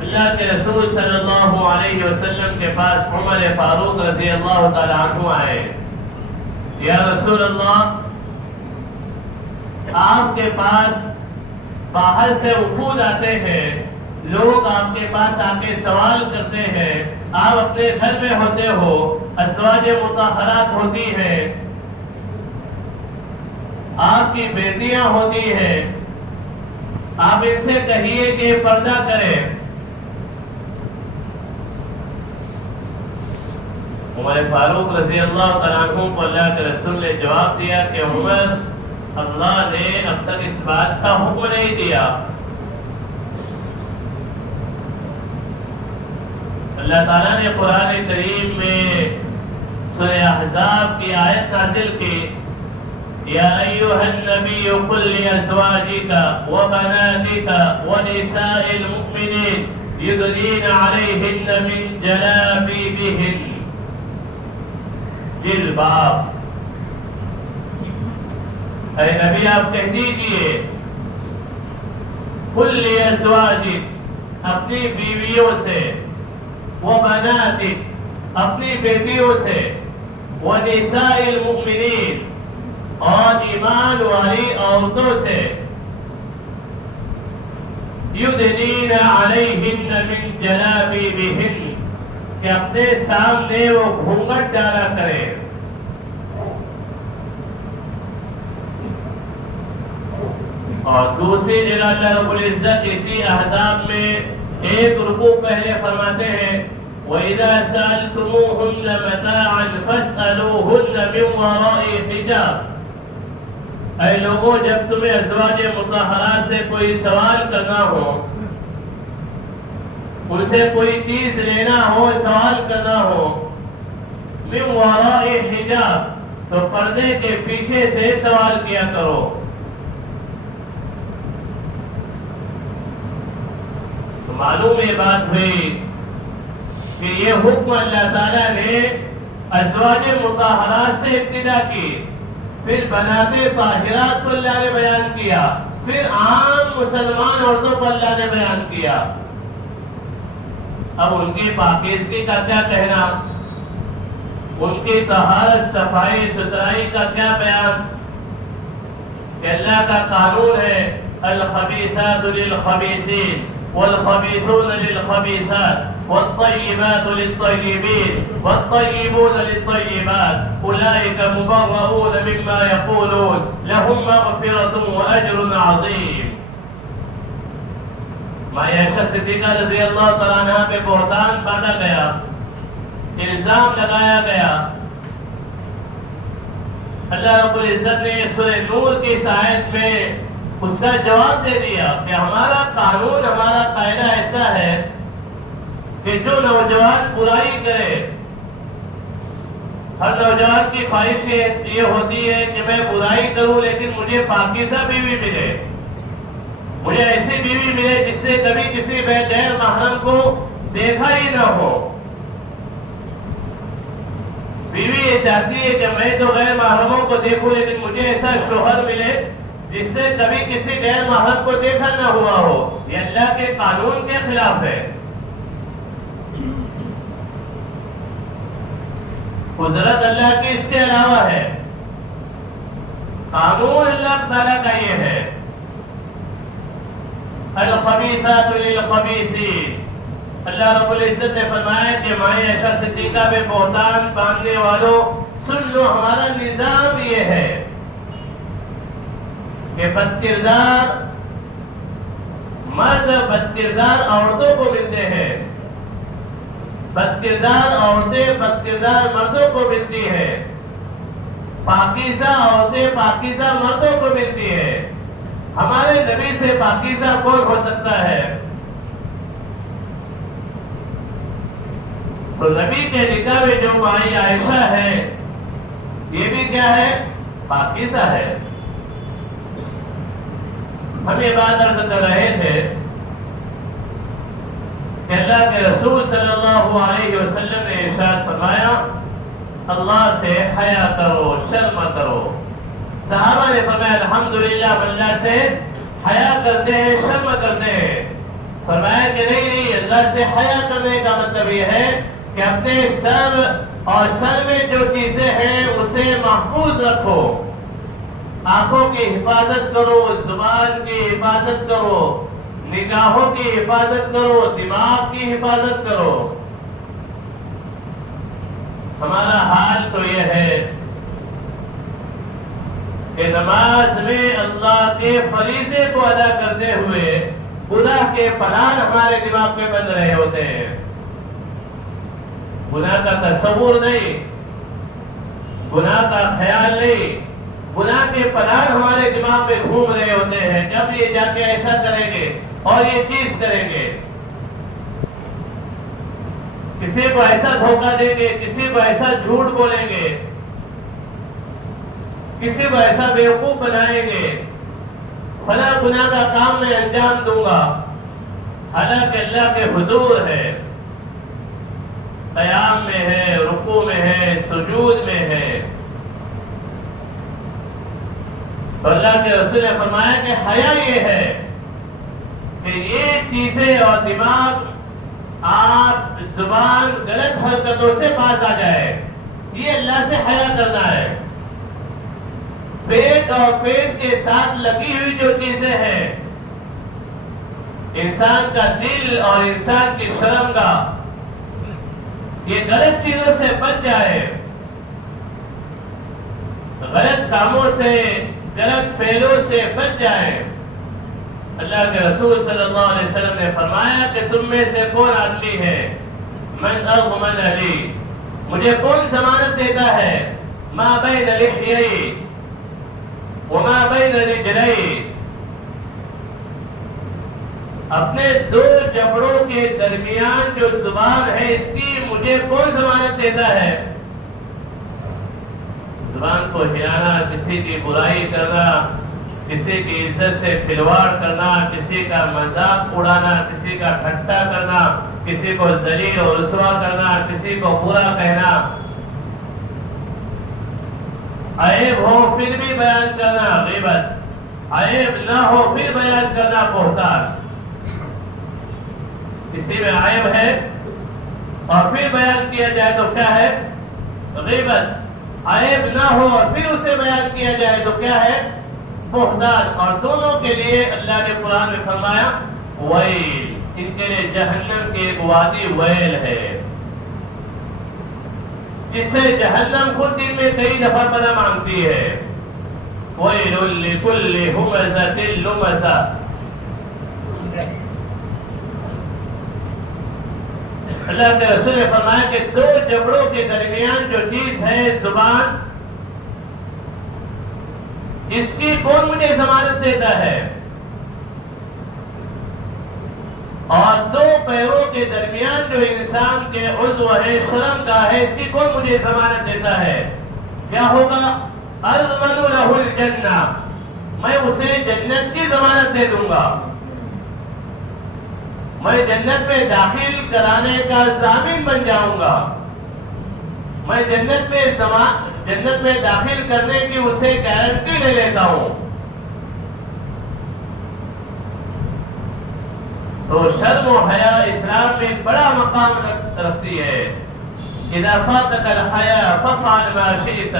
اللہ کے رسول صلی اللہ علیہ وسلم کے پاس عمر فاروق رضی اللہ تعالی عنہ آئے، یا رسول اللہ، آپ کے پاس باہر سے وفود آتے ہیں، لوگ آپ کے پاس آ کے سوال کرتے ہیں، آپ اپنے گھر میں ہوتے ہو، ازواج مطہرات ہوتی ہیں، آپ کی بیٹیاں ہوتی ہیں، آپ ان سے کہیے کہ پردہ کریں۔ عمر فاروق رضی اللہ تعالیٰ عنہ کو اللہ کے رسول نے جواب دیا کہ عمر، اللہ نے اب تک اس بات کا حکم نہیں دیا۔ اللہ تعالیٰ نے قرآن کریم میں سورہ احزاب کی آیت نازل کی، یا ایھا النبی قل لازواجک وبناتک ونساء المؤمنین یدنین علیہن من جلابیبہن، جلباب۔ اے نبی آپ کہہ دیجئے، قل لازواجک اپنی بیویوں سے، وبناتک اپنی بیٹیوں سے، ونساء المؤمنین اور ایمان والی عورتوں سے، یدنین علیہن من جلابیبہن، کہ اپنے سامنے وہ گھونگھٹ ڈالا کرے۔ اور دوسری جگہ اللہ رب العزت اسی احزاب میں ایک رکوع پہلے فرماتے ہیں، وَإِذَا سَأَلْتُمُوهُنَّ مَتَاعًا فَاسْأَلُوهُنَّ مِنْ وَرَاءِ حِجَابٍ۔ اے لوگوں، جب تمہیں ازواج مطہرات سے کوئی سوال کرنا ہو، ان سے کوئی چیز لینا ہو، سوال کرنا ہو، من وراء حجاب، تو پردے کے پیچھے سے سوال کیا کرو۔ تو معلوم یہ بات ہوئی کہ یہ حکم اللہ تعالیٰ نے ازواج مطہرات سے ابتدا کی، پھر بنات طاہرات کو اللہ نے بیان کیا، پھر عام مسلمان عورتوں کو اللہ نے بیان کیا۔ اب ان کی پاکیزگی کا کیا کہنا، ان کی طہارت، صفائی ستھرائی کا کیا بیان، کہ اللہ کا قانون ہے، الخبیثات للخبیثین والخبیثون للخبیثات والطیبات للطیبین والطیبون للطیبات اولئک مبرؤون مما یقولون لهم مغفرۃ واجر عظیم۔ مائیں عائشہ صدیقہ رضی اللہ تعالیٰ عنہ پہ بہتان باندھا گیا، الزام لگایا گیا۔ اللہ رب العزت نے سورہ نور کی اس آیت میں اس کا جواب دے دیا کہ ہمارا قانون، ہمارا قاعدہ ایسا ہے کہ جو نوجوان برائی کرے، ہر نوجوان کی خواہش یہ ہوتی ہے کہ میں برائی کروں لیکن مجھے پاکیزہ بیوی ملے، مجھے ایسی بیوی ملے جس سے کبھی کسی غیر محرم کو دیکھا ہی نہ ہو۔ بیوی یہ چاہتی ہے کہ میں تو غیر محرموں کو دیکھوں لیکن مجھے ایسا شوہر ملے جس سے کبھی کسی غیر محرم کو دیکھا نہ ہوا ہو۔ یہ اللہ کے قانون کے خلاف ہے۔ قدرت اللہ کی اس کے علاوہ ہے، قانون اللہ تعالیٰ کا یہ ہے، الخبیثات للخبیثین۔ اللہ رب العزت نے فرمایا کہ مائیں عائشہ صدیقہ پہ بہتان باندھنے والوں سن لو، ہمارا نظام یہ ہے کہ بد کردار مرد بد کردار عورتوں کو ملتے ہیں، بد کردار عورتیں بد کردار مردوں کو ملتی ہیں، پاکیزہ عورتیں پاکیزہ مردوں کو ملتی ہیں۔ ہمارے نبی سے پاکیزہ کون ہو سکتا ہے؟ تو نبی کے نکاح میں جو مائیں عائشہ ہے یہ بھی کیا ہے؟ پاکیزہ ہے۔ ہم یہ بات عرض کر رہے تھے کہ اللہ کے رسول صلی اللہ علیہ وسلم نے ارشاد فرمایا، اللہ سے حیا کرو، شرم کرو۔ صحابہ نے فرمایا الحمدللہ، اللہ سے حیا کرتے ہیں، شرم کرتے ہیں۔ فرمایا کہ نہیں، اللہ سے حیا کرنے کا مطلب یہ ہے کہ اپنے سر اور سر میں جو چیزیں ہیں اسے محفوظ رکھو، آنکھوں کی حفاظت کرو، زبان کی حفاظت کرو، نگاہوں کی حفاظت کرو، دماغ کی حفاظت کرو۔ ہمارا حال تو یہ ہے کہ نماز میں اللہ کے فریضے کو ادا کرتے ہوئے گناہ کے پلان ہمارے دماغ میں بن رہے ہوتے ہیں. گناہ کا تصور نہیں، گناہ کا خیال نہیں، گناہ کے پلان ہمارے دماغ میں گھوم رہے ہوتے ہیں. جب یہ جا کے ایسا کریں گے اور یہ چیز کریں گے، کسی کو ایسا دھوکہ دیں گے، کسی کو ایسا جھوٹ بولیں گے، کسی کو ایسا بیوقوف بنائیں گے، فلاں گناہ کا کام میں انجام دوں گا، حالانکہ اللہ کے حضور ہے، قیام میں ہے، رکوع میں ہے، سجود میں ہے. تو اللہ کے رسول نے فرمایا کہ حیا یہ ہے کہ یہ چیزیں اور دماغ، آپ زبان غلط حرکتوں سے باز آ جائے. یہ اللہ سے حیا کرنا ہے. پیٹ اور پیٹ کے ساتھ لگی ہوئی جو چیزیں ہیں، انسان کا دل اور انسان کی شرمگاہ، یہ غلط چیزوں سے بچ جائے، غلط کاموں سے، غلط فعلوں سے بچ جائے. اللہ کے رسول صلی اللہ علیہ وسلم نے فرمایا کہ تم میں سے کون آدمی ہے، من اغمن علی، مجھے کون ضمانت دیتا ہے، ما بین لحیئی وما بین رجلئی، اپنے دو جبڑوں کے درمیان جو زبان ہے اس کی مجھے کون ضمانت دیتا ہے. زبان کو ہلانا، کسی کی برائی کرنا، کسی کی عزت سے کھلواڑ کرنا، کسی کا مذاق اڑانا، کسی کا ٹھٹا کرنا، کسی کو ذلیل اور رسوا کرنا، کسی کو برا کہنا، عیب ہو پھر بھی بیان کرنا غیبت، عیب نہ ہو پھر بیان کرنا بہتان. کسی میں عیب ہے اور پھر بیان کیا جائے تو کیا ہے؟ غیبت. عیب نہ ہو اور پھر اسے بیان کیا جائے تو کیا ہے؟ بہتان. اور دونوں کے لیے اللہ نے قرآن میں فرمایا ویل، ان کے لیے جہنم کی ایک وادی ویل ہے، جس سے جہنم خود دن میں کئی دفعہ پناہ مانگتی ہے. ویل لکل ہمزۃ لمزہ. اللہ کے رسول نے فرمایا کہ دو جبڑوں کے درمیان جو چیز ہے زبان، اس کی کون مجھے ضمانت دیتا ہے؟ اور دو پیروں کے درمیان جو انسان کے عضو ہے، شرمگاہ ہے، اس کی کون مجھے ضمانت دیتا ہے؟ کیا ہوگا؟ اضمن لہ الجنہ، میں اسے جنت کی ضمانت دے دوں گا، میں جنت میں داخل کرانے کا ضامن بن جاؤں گا، میں جنت میں داخل کرنے کی اسے گارنٹی لے لیتا ہوں. تو شرم و حیا اسلام میں بڑا مقام رکھتی ہے. اذا فاتك الحیا فافعل ما شئت،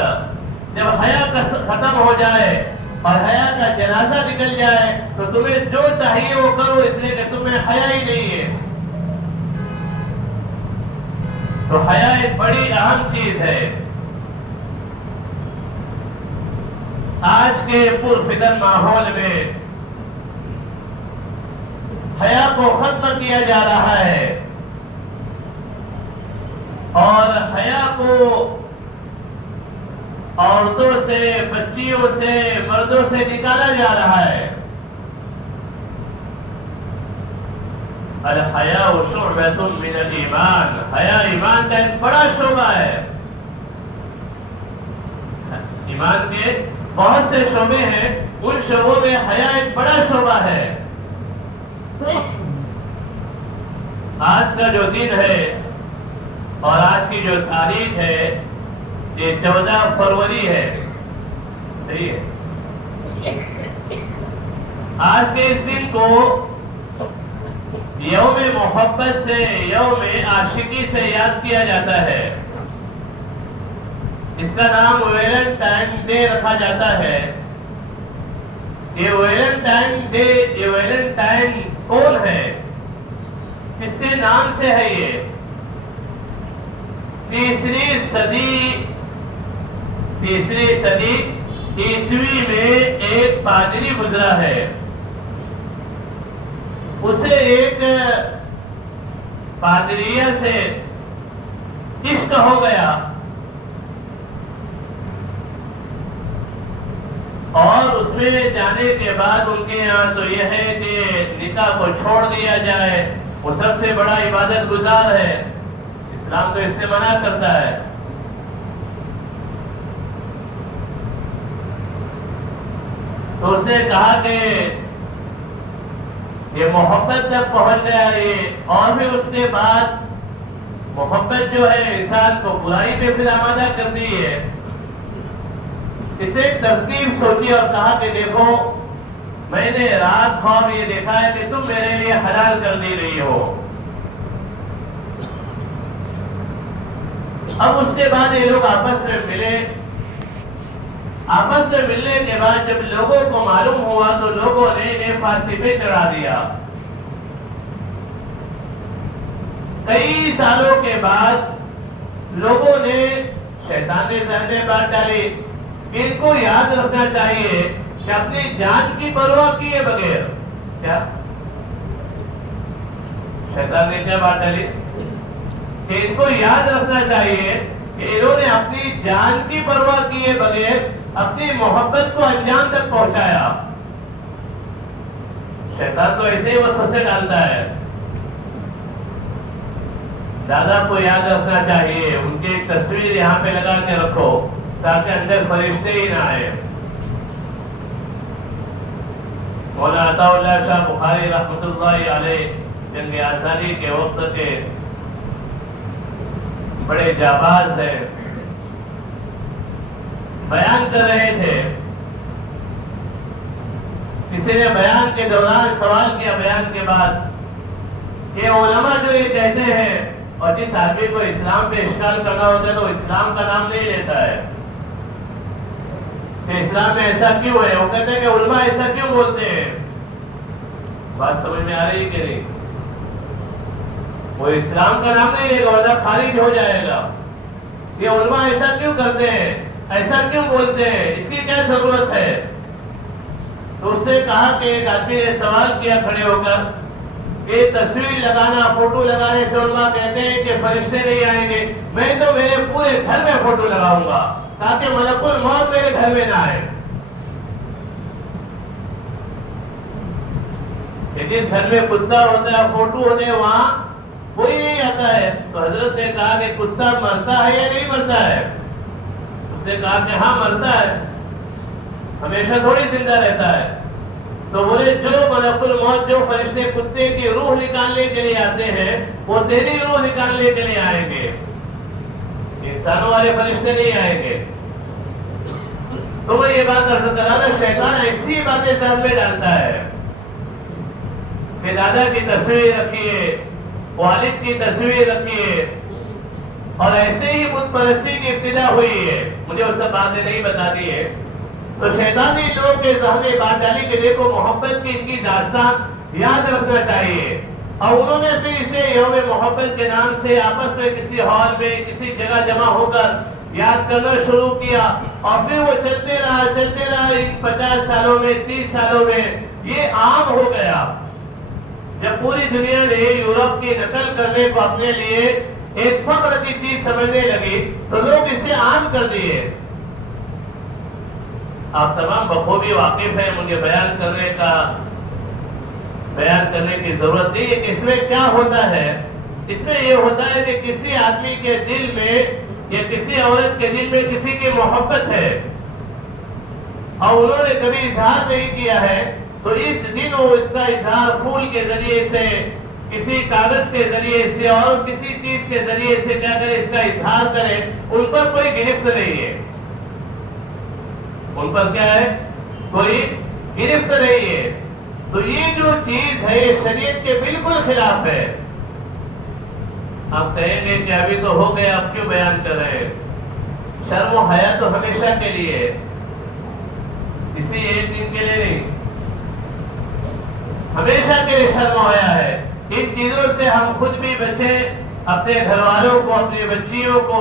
جب حیا ختم ہو جائے اور حیا کا جنازہ نکل جائے تو تمہیں جو چاہیے وہ کرو، اس لیے کہ تمہیں حیا ہی نہیں ہے. تو حیا ایک بڑی اہم چیز ہے. آج کے پرفتن ماحول میں حیا کو ختم کیا جا رہا ہے اور حیا کو عورتوں سے، بچیوں سے، مردوں سے نکالا جا رہا ہے. الحیاء شعبۃ من الایمان، حیا ایمان کا ایک بڑا شعبہ ہے. ایمان کے بہت سے شعبے ہیں، ان شعبوں میں حیا ایک بڑا شعبہ ہے. آج کا جو دن ہے اور آج کی جو تاریخ ہے یہ 14 فروری ہے. صحیح ہے. آج کے اس دن کو یوم محبت سے، یوم عاشقی سے یاد کیا جاتا ہے. اس کا نام ویلنٹائن ڈے رکھا جاتا ہے. یہ ویلنٹائن ڈے، یہ ویلنٹائن کون ہے؟ کس کے نام سے ہے؟ یہ تیسری صدی عیسوی میں ایک پادری گزرا ہے، اسے ایک پادریہ سے عشق ہو گیا اور اس میں جانے کے بعد ان کے یہاں تو یہ ہے کہ نکاح کو چھوڑ دیا جائے، وہ سب سے بڑا عبادت گزار ہے، اسلام تو اس سے منع کرتا ہے۔ تو اس نے کہا کہ یہ محبت جب پہنچ گیا یہ، اور پھر اس کے بعد محبت جو ہے انسان کو برائی پہ پھر آمادہ کر دی ہے، اسے ایک ترتیب سوچی اور کہا کہ دیکھو میں نے رات خواب یہ دیکھا ہے کہ تم میرے لیے حلال کر دی رہی ہو۔ اب اس کے بعد یہ لوگ آپس میں ملے، آپس میں ملنے کے بعد جب لوگوں کو معلوم ہوا تو لوگوں نے انہیں پھانسی پہ چڑھا دیا۔ کئی سالوں کے بعد لوگوں نے، شیطان نے ذہن میں بات ڈالی کہ ان کو یاد رکھنا چاہیے کہ اپنی جان کی پرواہ کیے بغیر، کیا شیطان نے کیا بات ڈالی کہ ان کو یاد رکھنا چاہیے کہ انہوں نے اپنی جان کی پرواہ کیے بغیر اپنی محبت کو انجام تک پہنچایا۔ شیطان تو ایسے ہی وسوسے ڈالتا ہے۔ دادا کو یاد رکھنا چاہیے، ان کی ایک تصویر یہاں پہ لگا کے رکھو تاکہ اندر فرشتے ہی نہ آئے۔ مولانا عطا اللہ شاہ بخاری رحمۃ اللہ علیہ جنگ آزادی کے وقت کے بڑے جاباز ہیں، بیان کر رہے تھے، کسی نے بیان کے دوران سوال کیا بیان کے بعد کہ علماء جو یہ کہتے ہیں اور جس آدمی کو اسلام پہ اشکال کرنا ہوتا ہے تو اسلام کا نام نہیں لیتا ہے کہ اسلام میں ایسا کیوں ہے، وہ کہتے ہیں کہ علماء ایسا کیوں بولتے ہیں۔ بات سمجھ میں آ رہی ہے کہ نہیں؟ وہ اسلام کا نام نہیں لے گا ورنہ خارج ہو جائے گا۔ یہ علماء ایسا کیوں کرتے ہیں، ایسا کیوں بولتے ہیں، اس کی کیا ضرورت ہے؟ تو اس سے کہا کہ ایک آدمی نے سوال کیا کھڑے ہو کر کہ تصویر لگانا، فوٹو لگانے سے علماء کہتے ہیں کہ فرشتے نہیں آئیں گے، میں تو میرے پورے گھر میں فوٹو لگاؤں گا تاکہ ملک الموت میرے گھر میں نہ آئے۔ جس گھر میں کتا ہوتا ہے، فوٹو ہوتے ہیں، وہاں کوئی نہیں آتا ہے۔ تو حضرت نے کہا کہ کتا مرتا ہے یا نہیں مرتا ہے؟ اس نے کہا کہ ہاں مرتا ہے، ہمیشہ تھوڑی زندہ رہتا ہے۔ تو بولے جو ملک الموت، جو فرشتے کتے کی روح نکالنے کے لیے آتے ہیں وہ تیری روح نکالنے کے لیے آئیں گے، انسانوں والے فرشتے نہیں آئیں گے۔ تو میں یہ بات عرض کر رہا تھا، شیطان ایسی باتیں ذہن میں ڈالتا ہے کہ دادا کی تصویر رکھیے، والد کی تصویر رکھیے، اور ایسے ہی بت پرستی کی ابتدا ہوئی ہے۔ مجھے اس سے باتیں نہیں بتا دی ہے تو شیطانی لوگ کے ذہن میں بات ڈالی کہ دیکھو محبت کی ان کی داستان یاد رکھنا چاہیے، اور انہوں نے پھر اسے یوم محبت کے نام سے آپس میں کسی ہال میں کسی جگہ جمع ہو کر یاد کرنا شروع کیا، اور پھر وہ چلتے رہا 50 سالوں میں 30 سالوں میں یہ عام ہو گیا۔ جب پوری دنیا نے یورپ کی نقل کرنے کو اپنے لیے ایک فخر کی چیز سمجھنے لگی تو لوگ اسے عام کر دیے۔ آپ تمام بخوبی واقف ہیں، مجھے بیان کرنے کی ضرورت نہیں ہے کہ اس میں کیا ہوتا ہے۔ اس میں یہ ہوتا ہے کہ کسی آدمی کے دل میں یا کسی عورت کے دل میں کسی کی محبت ہے اور انہوں نے کبھی اظہار نہیں کیا ہے، تو اس دن وہ اس کا اظہار پھول کے ذریعے سے، کسی کاغذ کے ذریعے سے اور کسی چیز کے ذریعے سے کیا کرے، اس کا اظہار کرے۔ ان پر کوئی گرفت نہیں ہے، ان پر کیا ہے، کوئی گرفت نہیں ہے۔ تو یہ جو چیز ہے یہ شریعت کے بالکل خلاف ہے۔ آپ کہیں گے کہ ابھی تو ہو گیا، اب کیوں بیان کر رہے ہیں؟ شرم و حیا تو ہمیشہ کے لیے ہے، کسی ایک دن کے لیے نہیں، ہمیشہ کے لیے شرم و حیا ہے۔ ان چیزوں سے ہم خود بھی بچیں، اپنے گھر والوں کو، اپنی بچیوں کو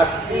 80